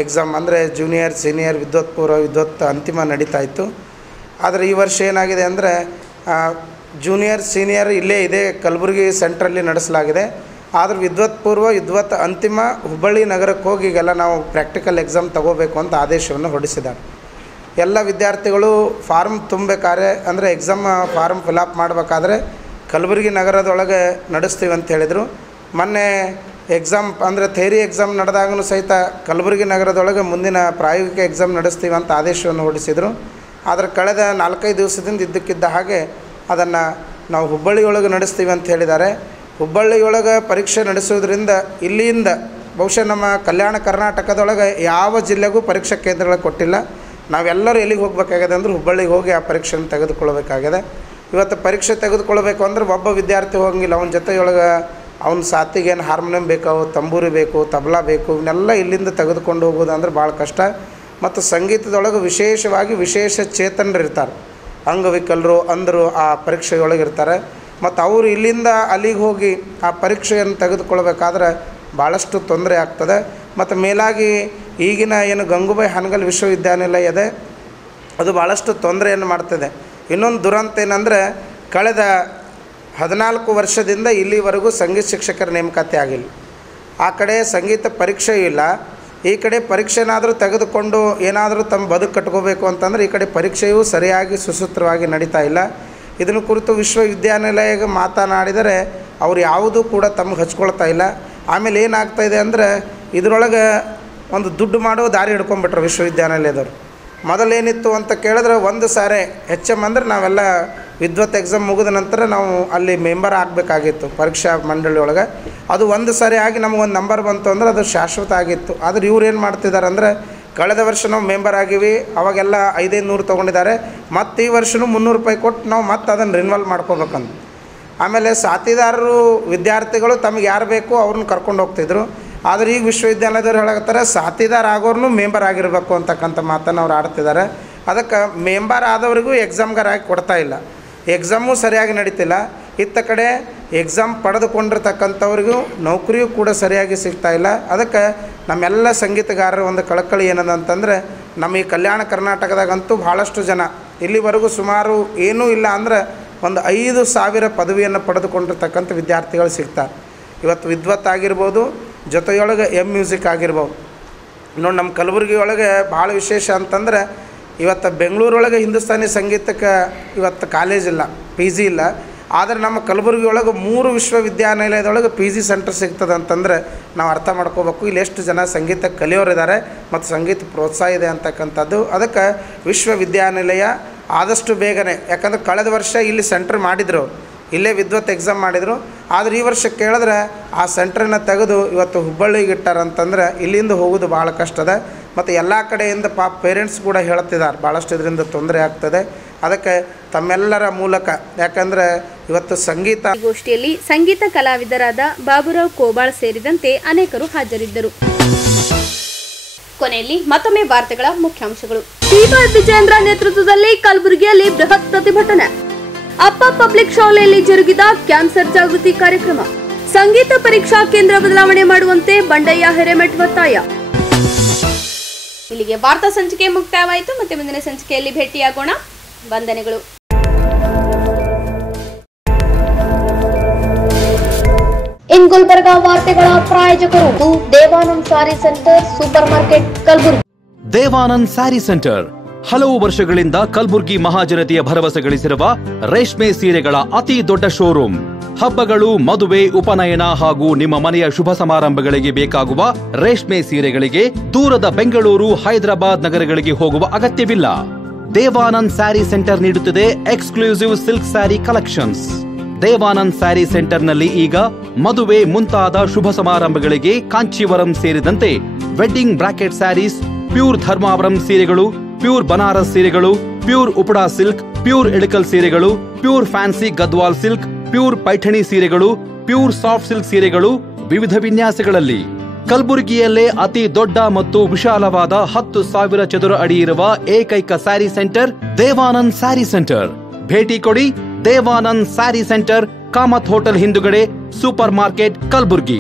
ಎಕ್ಸಾಮ್ ಅಂದರೆ ಜೂನಿಯರ್, ಸೀನಿಯರ್, ವಿದ್ವತ್ ಪೂರ್ವ, ವಿದ್ವತ್ ಅಂತಿಮ ನಡೀತಾ ಇತ್ತು. ಆದರೆ ಈ ವರ್ಷ ಏನಾಗಿದೆ ಅಂದರೆ ಜೂನಿಯರ್, ಸೀನಿಯರ್ ಇಲ್ಲೇ ಇದೆ, ಕಲಬುರಗಿ ಸೆಂಟ್ರಲ್ಲಿ ನಡೆಸಲಾಗಿದೆ. ಆದರೆ ವಿದ್ವತ್ ಪೂರ್ವ, ವಿದ್ವತ್ ಅಂತಿಮ ಹುಬ್ಬಳ್ಳಿ ನಗರಕ್ಕೆ ಹೋಗಿ ಈಗೆಲ್ಲ ನಾವು ಪ್ರಾಕ್ಟಿಕಲ್ ಎಕ್ಸಾಮ್ ತಗೋಬೇಕು ಅಂತ ಆದೇಶವನ್ನು ಹೊರಡಿಸಿದ್ದಾರೆ. ಎಲ್ಲ ವಿದ್ಯಾರ್ಥಿಗಳು ಫಾರ್ಮ್ ತುಂಬಬೇಕಾದ್ರೆ ಅಂದರೆ ಎಕ್ಸಾಮ್ ಫಾರ್ಮ್ ಫಿಲಪ್ ಮಾಡಬೇಕಾದ್ರೆ ಕಲಬುರಗಿ ನಗರದೊಳಗೆ ನಡೆಸ್ತೀವಿ ಅಂತ ಹೇಳಿದರು. ಮೊನ್ನೆ ಎಕ್ಸಾಮ್ ಅಂದರೆ ಥಿಯರಿ ಎಕ್ಸಾಮ್ ನಡೆದಾಗೂ ಸಹಿತ ಕಲಬುರಗಿ ನಗರದೊಳಗೆ ಮುಂದಿನ ಪ್ರಾಯೋಗಿಕ ಎಕ್ಸಾಮ್ ನಡೆಸ್ತೀವಿ ಅಂತ ಆದೇಶವನ್ನು ಹೊರಡಿಸಿದರು. ಆದರೆ ಕಳೆದ 4-5 ದಿವಸದಿಂದ ಇದ್ದಕ್ಕಿದ್ದ ಹಾಗೆ ಅದನ್ನು ನಾವು ಹುಬ್ಬಳ್ಳಿಯೊಳಗೆ ನಡೆಸ್ತೀವಿ ಅಂತ ಹೇಳಿದ್ದಾರೆ. ಹುಬ್ಬಳ್ಳಿಯೊಳಗೆ ಪರೀಕ್ಷೆ ನಡೆಸೋದ್ರಿಂದ ಇಲ್ಲಿಂದ ಬಹುಶಃ ನಮ್ಮ ಕಲ್ಯಾಣ ಕರ್ನಾಟಕದೊಳಗೆ ಯಾವ ಜಿಲ್ಲೆಗೂ ಪರೀಕ್ಷಾ ಕೇಂದ್ರಗಳು ಕೊಟ್ಟಿಲ್ಲ. ನಾವೆಲ್ಲರೂ ಎಲ್ಲಿಗೆ ಹೋಗಬೇಕಾಗಿದೆ ಅಂದರೆ ಹುಬ್ಬಳ್ಳಿಗೆ ಹೋಗಿ ಆ ಪರೀಕ್ಷೆಯನ್ನು ತೆಗೆದುಕೊಳ್ಬೇಕಾಗಿದೆ. ಇವತ್ತು ಪರೀಕ್ಷೆ ತೆಗೆದುಕೊಳ್ಬೇಕು ಅಂದ್ರೆ ಒಬ್ಬ ವಿದ್ಯಾರ್ಥಿ ಹೋಗಂಗಿಲ್ಲ. ಅವನ ಜೊತೆಯೊಳಗೆ ಅವನ ಸಾತಿಗೇನು ಹಾರ್ಮೋನಿಯಂ ಬೇಕು, ತಂಬೂರಿ ಬೇಕು, ತಬಲಾ ಬೇಕು, ಇವನ್ನೆಲ್ಲ ಇಲ್ಲಿಂದ ತೆಗೆದುಕೊಂಡು ಹೋಗೋದು ಅಂದ್ರೆ ಭಾಳ ಕಷ್ಟ. ಮತ್ತು ಸಂಗೀತದೊಳಗೆ ವಿಶೇಷವಾಗಿ ವಿಶೇಷ ಚೇತನರು ಇರ್ತಾರೆ, ಅಂಗವಿಕಲರು ಅಂದರು ಆ ಪರೀಕ್ಷೆಯೊಳಗೆ ಇರ್ತಾರೆ. ಮತ್ತು ಅವರು ಇಲ್ಲಿಂದ ಅಲ್ಲಿಗೆ ಹೋಗಿ ಆ ಪರೀಕ್ಷೆಯನ್ನು ತೆಗೆದುಕೊಳ್ಬೇಕಾದ್ರೆ ಭಾಳಷ್ಟು ತೊಂದರೆ ಆಗ್ತದೆ. ಮತ್ತು ಮೇಲಾಗಿ ಈಗಿನ ಏನು ಗಂಗೂಬಾಯಿ ಹಾನ್ಗಲ್ ವಿಶ್ವವಿದ್ಯಾನಿಲಯ ಇದೆ ಅದು ಭಾಳಷ್ಟು ತೊಂದರೆಯನ್ನು ಮಾಡ್ತದೆ. ಇನ್ನೊಂದು ದುರಂತ ಏನಂದರೆ ಕಳೆದ 14 ವರ್ಷದಿಂದ ಇಲ್ಲಿವರೆಗೂ ಸಂಗೀತ ಶಿಕ್ಷಕರ ನೇಮಕಾತಿ ಆಗಿಲ್ಲ. ಆ ಕಡೆ ಸಂಗೀತ ಪರೀಕ್ಷೆಯೂ ಇಲ್ಲ, ಈ ಕಡೆ ಪರೀಕ್ಷೆನಾದರೂ ತೆಗೆದುಕೊಂಡು ಏನಾದರೂ ತಮ್ಮ ಬದುಕು ಕಟ್ಕೋಬೇಕು ಅಂತಂದರೆ ಈ ಕಡೆ ಪರೀಕ್ಷೆಯೂ ಸರಿಯಾಗಿ ಸುಸೂತ್ರವಾಗಿ ನಡೀತಾ ಇಲ್ಲ. ಇದನ್ನು ಕುರಿತು ವಿಶ್ವವಿದ್ಯಾನಿಲಯಕ್ಕೆ ಮಾತನಾಡಿದರೆ ಅವ್ರು ಯಾವುದೂ ಕೂಡ ತಮಗೆ ಹಚ್ಕೊಳ್ತಾ ಇಲ್ಲ. ಆಮೇಲೆ ಏನಾಗ್ತಾಯಿದೆ ಅಂದರೆ ಇದರೊಳಗೆ ಒಂದು ದುಡ್ಡು ಮಾಡೋ ದಾರಿ ಹಿಡ್ಕೊಂಡ್ಬಿಟ್ರು ವಿಶ್ವವಿದ್ಯಾನಿಲಯದವರು. ಮೊದಲೇನಿತ್ತು ಅಂತ ಕೇಳಿದ್ರೆ ಒಂದು ಸಾರಿ HM ಅಂದ್ರೆ ನಾವೆಲ್ಲ ವಿದ್ವತ್ ಎಕ್ಸಾಮ್ ಮುಗಿದ ನಂತರ ನಾವು ಅಲ್ಲಿ ಮೆಂಬರ್ ಆಗಬೇಕಾಗಿತ್ತು ಪರೀಕ್ಷಾ ಮಂಡಳಿ ಒಳಗೆ. ಅದು ಒಂದು ಸಾರಿ ಆಗಿ ನಮಗೊಂದು ನಂಬರ್ ಬಂತು ಅಂದ್ರೆ ಅದು ಶಾಶ್ವತ ಆಗಿತ್ತು. ಆದರೆ ಇವ್ರು ಏನು ಮಾಡ್ತಿದ್ದಾರೆ ಅಂದರೆ ಕಳೆದ ವರ್ಷ ನಾವು ಮೆಂಬರ್ ಆಗಿವಿ, ಅವಾಗೆಲ್ಲ 500 ತೊಗೊಂಡಿದ್ದಾರೆ, ಮತ್ತು ಈ ವರ್ಷವೂ 300 ರೂಪಾಯಿ ಕೊಟ್ಟು ನಾವು ಮತ್ತೆ ಅದನ್ನು ರಿನ್ವಲ್ ಮಾಡ್ಕೋಬೇಕಂತ. ಆಮೇಲೆ ಸಾಥಿದಾರರು ವಿದ್ಯಾರ್ಥಿಗಳು ತಮಗೆ ಯಾರು ಬೇಕೋ ಅವ್ರನ್ನ ಕರ್ಕೊಂಡು ಹೋಗ್ತಿದ್ರು. ಆದರೆ ಈಗ ವಿಶ್ವವಿದ್ಯಾಲಯದವ್ರು ಹೇಳಕತ್ತಾರೆ ಸಾಥಿದಾರ ಆಗೋರ್ನು ಮೆಂಬರ್ ಆಗಿರಬೇಕು ಅಂತಕ್ಕಂಥ ಮಾತನ್ನು ಅವ್ರು ಆಡ್ತಿದ್ದಾರೆ. ಅದಕ್ಕೆ ಮೆಂಬರ್ ಆದವ್ರಿಗೂ ಎಕ್ಸಾಮ್ಗಾರ ಆಗಿ ಕೊಡ್ತಾ ಇಲ್ಲ, ಎಕ್ಸಾಮು ಸರಿಯಾಗಿ ನಡೀತಿಲ್ಲ. ಇತ್ತ ಕಡೆ ಎಕ್ಸಾಮ್ ಪಡೆದುಕೊಂಡಿರ್ತಕ್ಕಂಥವ್ರಿಗೂ ನೌಕರಿಯೂ ಕೂಡ ಸರಿಯಾಗಿ ಸಿಗ್ತಾ ಇಲ್ಲ. ಅದಕ್ಕೆ ನಮ್ಮೆಲ್ಲ ಸಂಗೀತಗಾರರ ಒಂದು ಕಳಕಳಿ ಏನದ ಅಂತಂದರೆ ನಮ್ಮ ಈ ಕಲ್ಯಾಣ ಕರ್ನಾಟಕದಾಗಂತೂ ಭಾಳಷ್ಟು ಜನ ಇಲ್ಲಿವರೆಗೂ ಸುಮಾರು ಏನೂ ಇಲ್ಲ ಅಂದರೆ ಒಂದು 5,000 ಪದವಿಯನ್ನು ಪಡೆದುಕೊಂಡಿರ್ತಕ್ಕಂಥ ವಿದ್ಯಾರ್ಥಿಗಳು ಸಿಗ್ತಾರೆ. ಇವತ್ತು ವಿದ್ವತ್ ಆಗಿರ್ಬೋದು, ಜೊತೆಯೊಳಗೆ ಮ್ಯೂಸಿಕ್ ಆಗಿರ್ಬೋದು. ನೋಡಿ ನಮ್ಮ ಕಲಬುರಗಿ ಒಳಗೆ ಭಾಳ ವಿಶೇಷ ಅಂತಂದರೆ ಇವತ್ತು ಬೆಂಗಳೂರೊಳಗೆ ಹಿಂದೂಸ್ತಾನಿ ಸಂಗೀತಕ್ಕೆ ಇವತ್ತು ಕಾಲೇಜ್ ಇಲ್ಲ, PG ಇಲ್ಲ. ಆದರೆ ನಮ್ಮ ಕಲಬುರಗಿ ಒಳಗೆ 3 ವಿಶ್ವವಿದ್ಯಾನಿಲಯದೊಳಗೆ PG ಸೆಂಟರ್ ಸಿಗ್ತದೆ ಅಂತಂದರೆ ನಾವು ಅರ್ಥ ಮಾಡ್ಕೋಬೇಕು ಇಲ್ಲಿ ಎಷ್ಟು ಜನ ಸಂಗೀತ ಕಲಿಯೋರಿದ್ದಾರೆ ಮತ್ತು ಸಂಗೀತ ಪ್ರೋತ್ಸಾಹ ಇದೆ ಅಂತಕ್ಕಂಥದ್ದು. ಅದಕ್ಕೆ ವಿಶ್ವವಿದ್ಯಾನಿಲಯ ಆದಷ್ಟು ಬೇಗನೆ, ಯಾಕಂದ್ರೆ ಕಳೆದ ವರ್ಷ ಇಲ್ಲಿ ಸೆಂಟರ್ ಮಾಡಿದರು, ಇಲ್ಲೇ ವಿದ್ವತ್ ಎಕ್ಸಾಮ್ ಮಾಡಿದರು. ಆದರೆ ಈ ವರ್ಷ ಕೇಳಿದ್ರೆ ಆ ಸೆಂಟ್ರನ್ನ ತೆಗೆದು ಇವತ್ತು ಹುಬ್ಬಳ್ಳಿಗೆ ಇಟ್ಟಾರಂತಂದ್ರೆ ಇಲ್ಲಿಂದ ಹೋಗೋದು ಭಾಳ ಕಷ್ಟದ. ಮತ್ತು ಎಲ್ಲ ಕಡೆಯಿಂದ ಪೇರೆಂಟ್ಸ್ ಕೂಡ ಹೇಳ್ತಿದ್ದಾರೆ ಭಾಳಷ್ಟು ಇದರಿಂದ ತೊಂದರೆ ಆಗ್ತದೆ. ಅದಕ್ಕೆ ತಮ್ಮೆಲ್ಲರ ಮೂಲಕ, ಯಾಕಂದರೆ ಇವತ್ತು ಸಂಗೀತ ಗೋಷ್ಠಿಯಲ್ಲಿ ಸಂಗೀತ ಕಲಾವಿದರಾದ ಬಾಬುರಾವ್ ಕೋಬಾಳ್ ಸೇರಿದಂತೆ ಅನೇಕರು ಹಾಜರಿದ್ದರು. ಕೊನೆಯಲ್ಲಿ ಮತ್ತೊಮ್ಮೆ ವಾರ್ತೆಗಳ ಮುಖ್ಯಾಂಶಗಳು. ಟಿವೈ ವಿಜೇಂದ್ರ ನೇತೃತ್ವದಲ್ಲಿ ಕಲಬುರಗಿಯಲ್ಲಿ ಬೃಹತ್ ಪ್ರತಿಭಟನೆ. ಅಪ್ಪ ಪಬ್ಲಿಕ್ ಶಾಲೆಯಲ್ಲಿ ಜರುಗಿದ ಕ್ಯಾನ್ಸರ್ ಜಾಗೃತಿ ಕಾರ್ಯಕ್ರಮ. ಸಂಗೀತ ಪರೀಕ್ಷಾ ಕೇಂದ್ರ ಬದಲಾವಣೆ ಮಾಡುವಂತೆ ಬಂಡಯ್ಯ ಹಿರೇಮಠ್ ಒತ್ತಾಯ. ಇಲ್ಲಿಗೆ ವಾರ್ತಾ ಸಂಚಿಕೆ ಮುಕ್ತಾಯವಾಯಿತು. ಮತ್ತೆ ಮುಂದಿನ ಸಂಚಿಕೆಯಲ್ಲಿ ಭೇಟಿಯಾಗೋಣ. ವಂದನೆಗಳು. ಇನ್ ಗುಲ್ಬರ್ಗಾ ವಾರ್ತೆಗಳ ಪ್ರಾಯೋಜಕರು ದೇವಾನಂದ್ ಸಾರಿ centre, super market, Kalaburagi. Devanand sari centre ಹಲವು ವರ್ಷಗಳಿಂದ ಕಲಬುರ್ಗಿ ಮಹಾಜನತೆಯ ಭರವಸೆ ಗಳಿಸಿರುವ ರೇಷ್ಮೆ ಸೀರೆಗಳ ಅತಿ ದೊಡ್ಡ ಶೋರೂಮ್. ಹಬ್ಬಗಳು, ಮದುವೆ, ಉಪನಯನ ಹಾಗೂ ನಿಮ್ಮ ಮನೆಯ ಶುಭ ಸಮಾರಂಭಗಳಿಗೆ ಬೇಕಾಗುವ ರೇಷ್ಮೆ ಸೀರೆಗಳಿಗೆ ದೂರದ ಬೆಂಗಳೂರು, ಹೈದರಾಬಾದ್ ನಗರಗಳಿಗೆ ಹೋಗುವ ಅಗತ್ಯವಿಲ್ಲ. ದೇವಾನಂದ್ ಸ್ಯಾರಿ ಸೆಂಟರ್ ನೀಡುತ್ತಿದೆ exclusive silk sari collections. Devanand sari ಸೆಂಟರ್ನಲ್ಲಿ ಈಗ ಮದುವೆ ಮುಂತಾದ ಶುಭ ಸಮಾರಂಭಗಳಿಗೆ ಕಾಂಚೀವರಂ ಸೇರಿದಂತೆ wedding brocade saris, pure Dharmavaram ಸೀರೆಗಳು, ಪ್ಯೂರ್ ಬನಾರಸ್ ಸೀರೆಗಳು, pure Uppada silk, pure Ilkal ಸೀರೆಗಳು, pure fancy Gadwal silk, pure Paithani ಸೀರೆಗಳು, ಪ್ಯೂರ್ ಸಾಫ್ಟ್ ಸಿಲ್ಕ್ ಸೀರೆಗಳು ವಿವಿಧ ವಿನ್ಯಾಸಗಳಲ್ಲಿ. ಕಲಬುರಗಿಯಲ್ಲೇ ಅತಿ ದೊಡ್ಡ ಮತ್ತು ವಿಶಾಲವಾದ 10,000 ಚದುರ ಅಡಿ ಇರುವ ಏಕೈಕ ಸ್ಯಾರಿ ಸೆಂಟರ್ ದೇವಾನಂದ್ ಸ್ಯಾರಿ ಸೆಂಟರ್. ಭೇಟಿ ಕೊಡಿ. ದೇವಾನಂದ್ ಸ್ಯಾರಿ ಸೆಂಟರ್, ಕಾಮತ್ ಹೋಟೆಲ್ ಹಿಂದುಗಡೆ, ಸೂಪರ್ ಮಾರ್ಕೆಟ್, ಕಲಬುರಗಿ.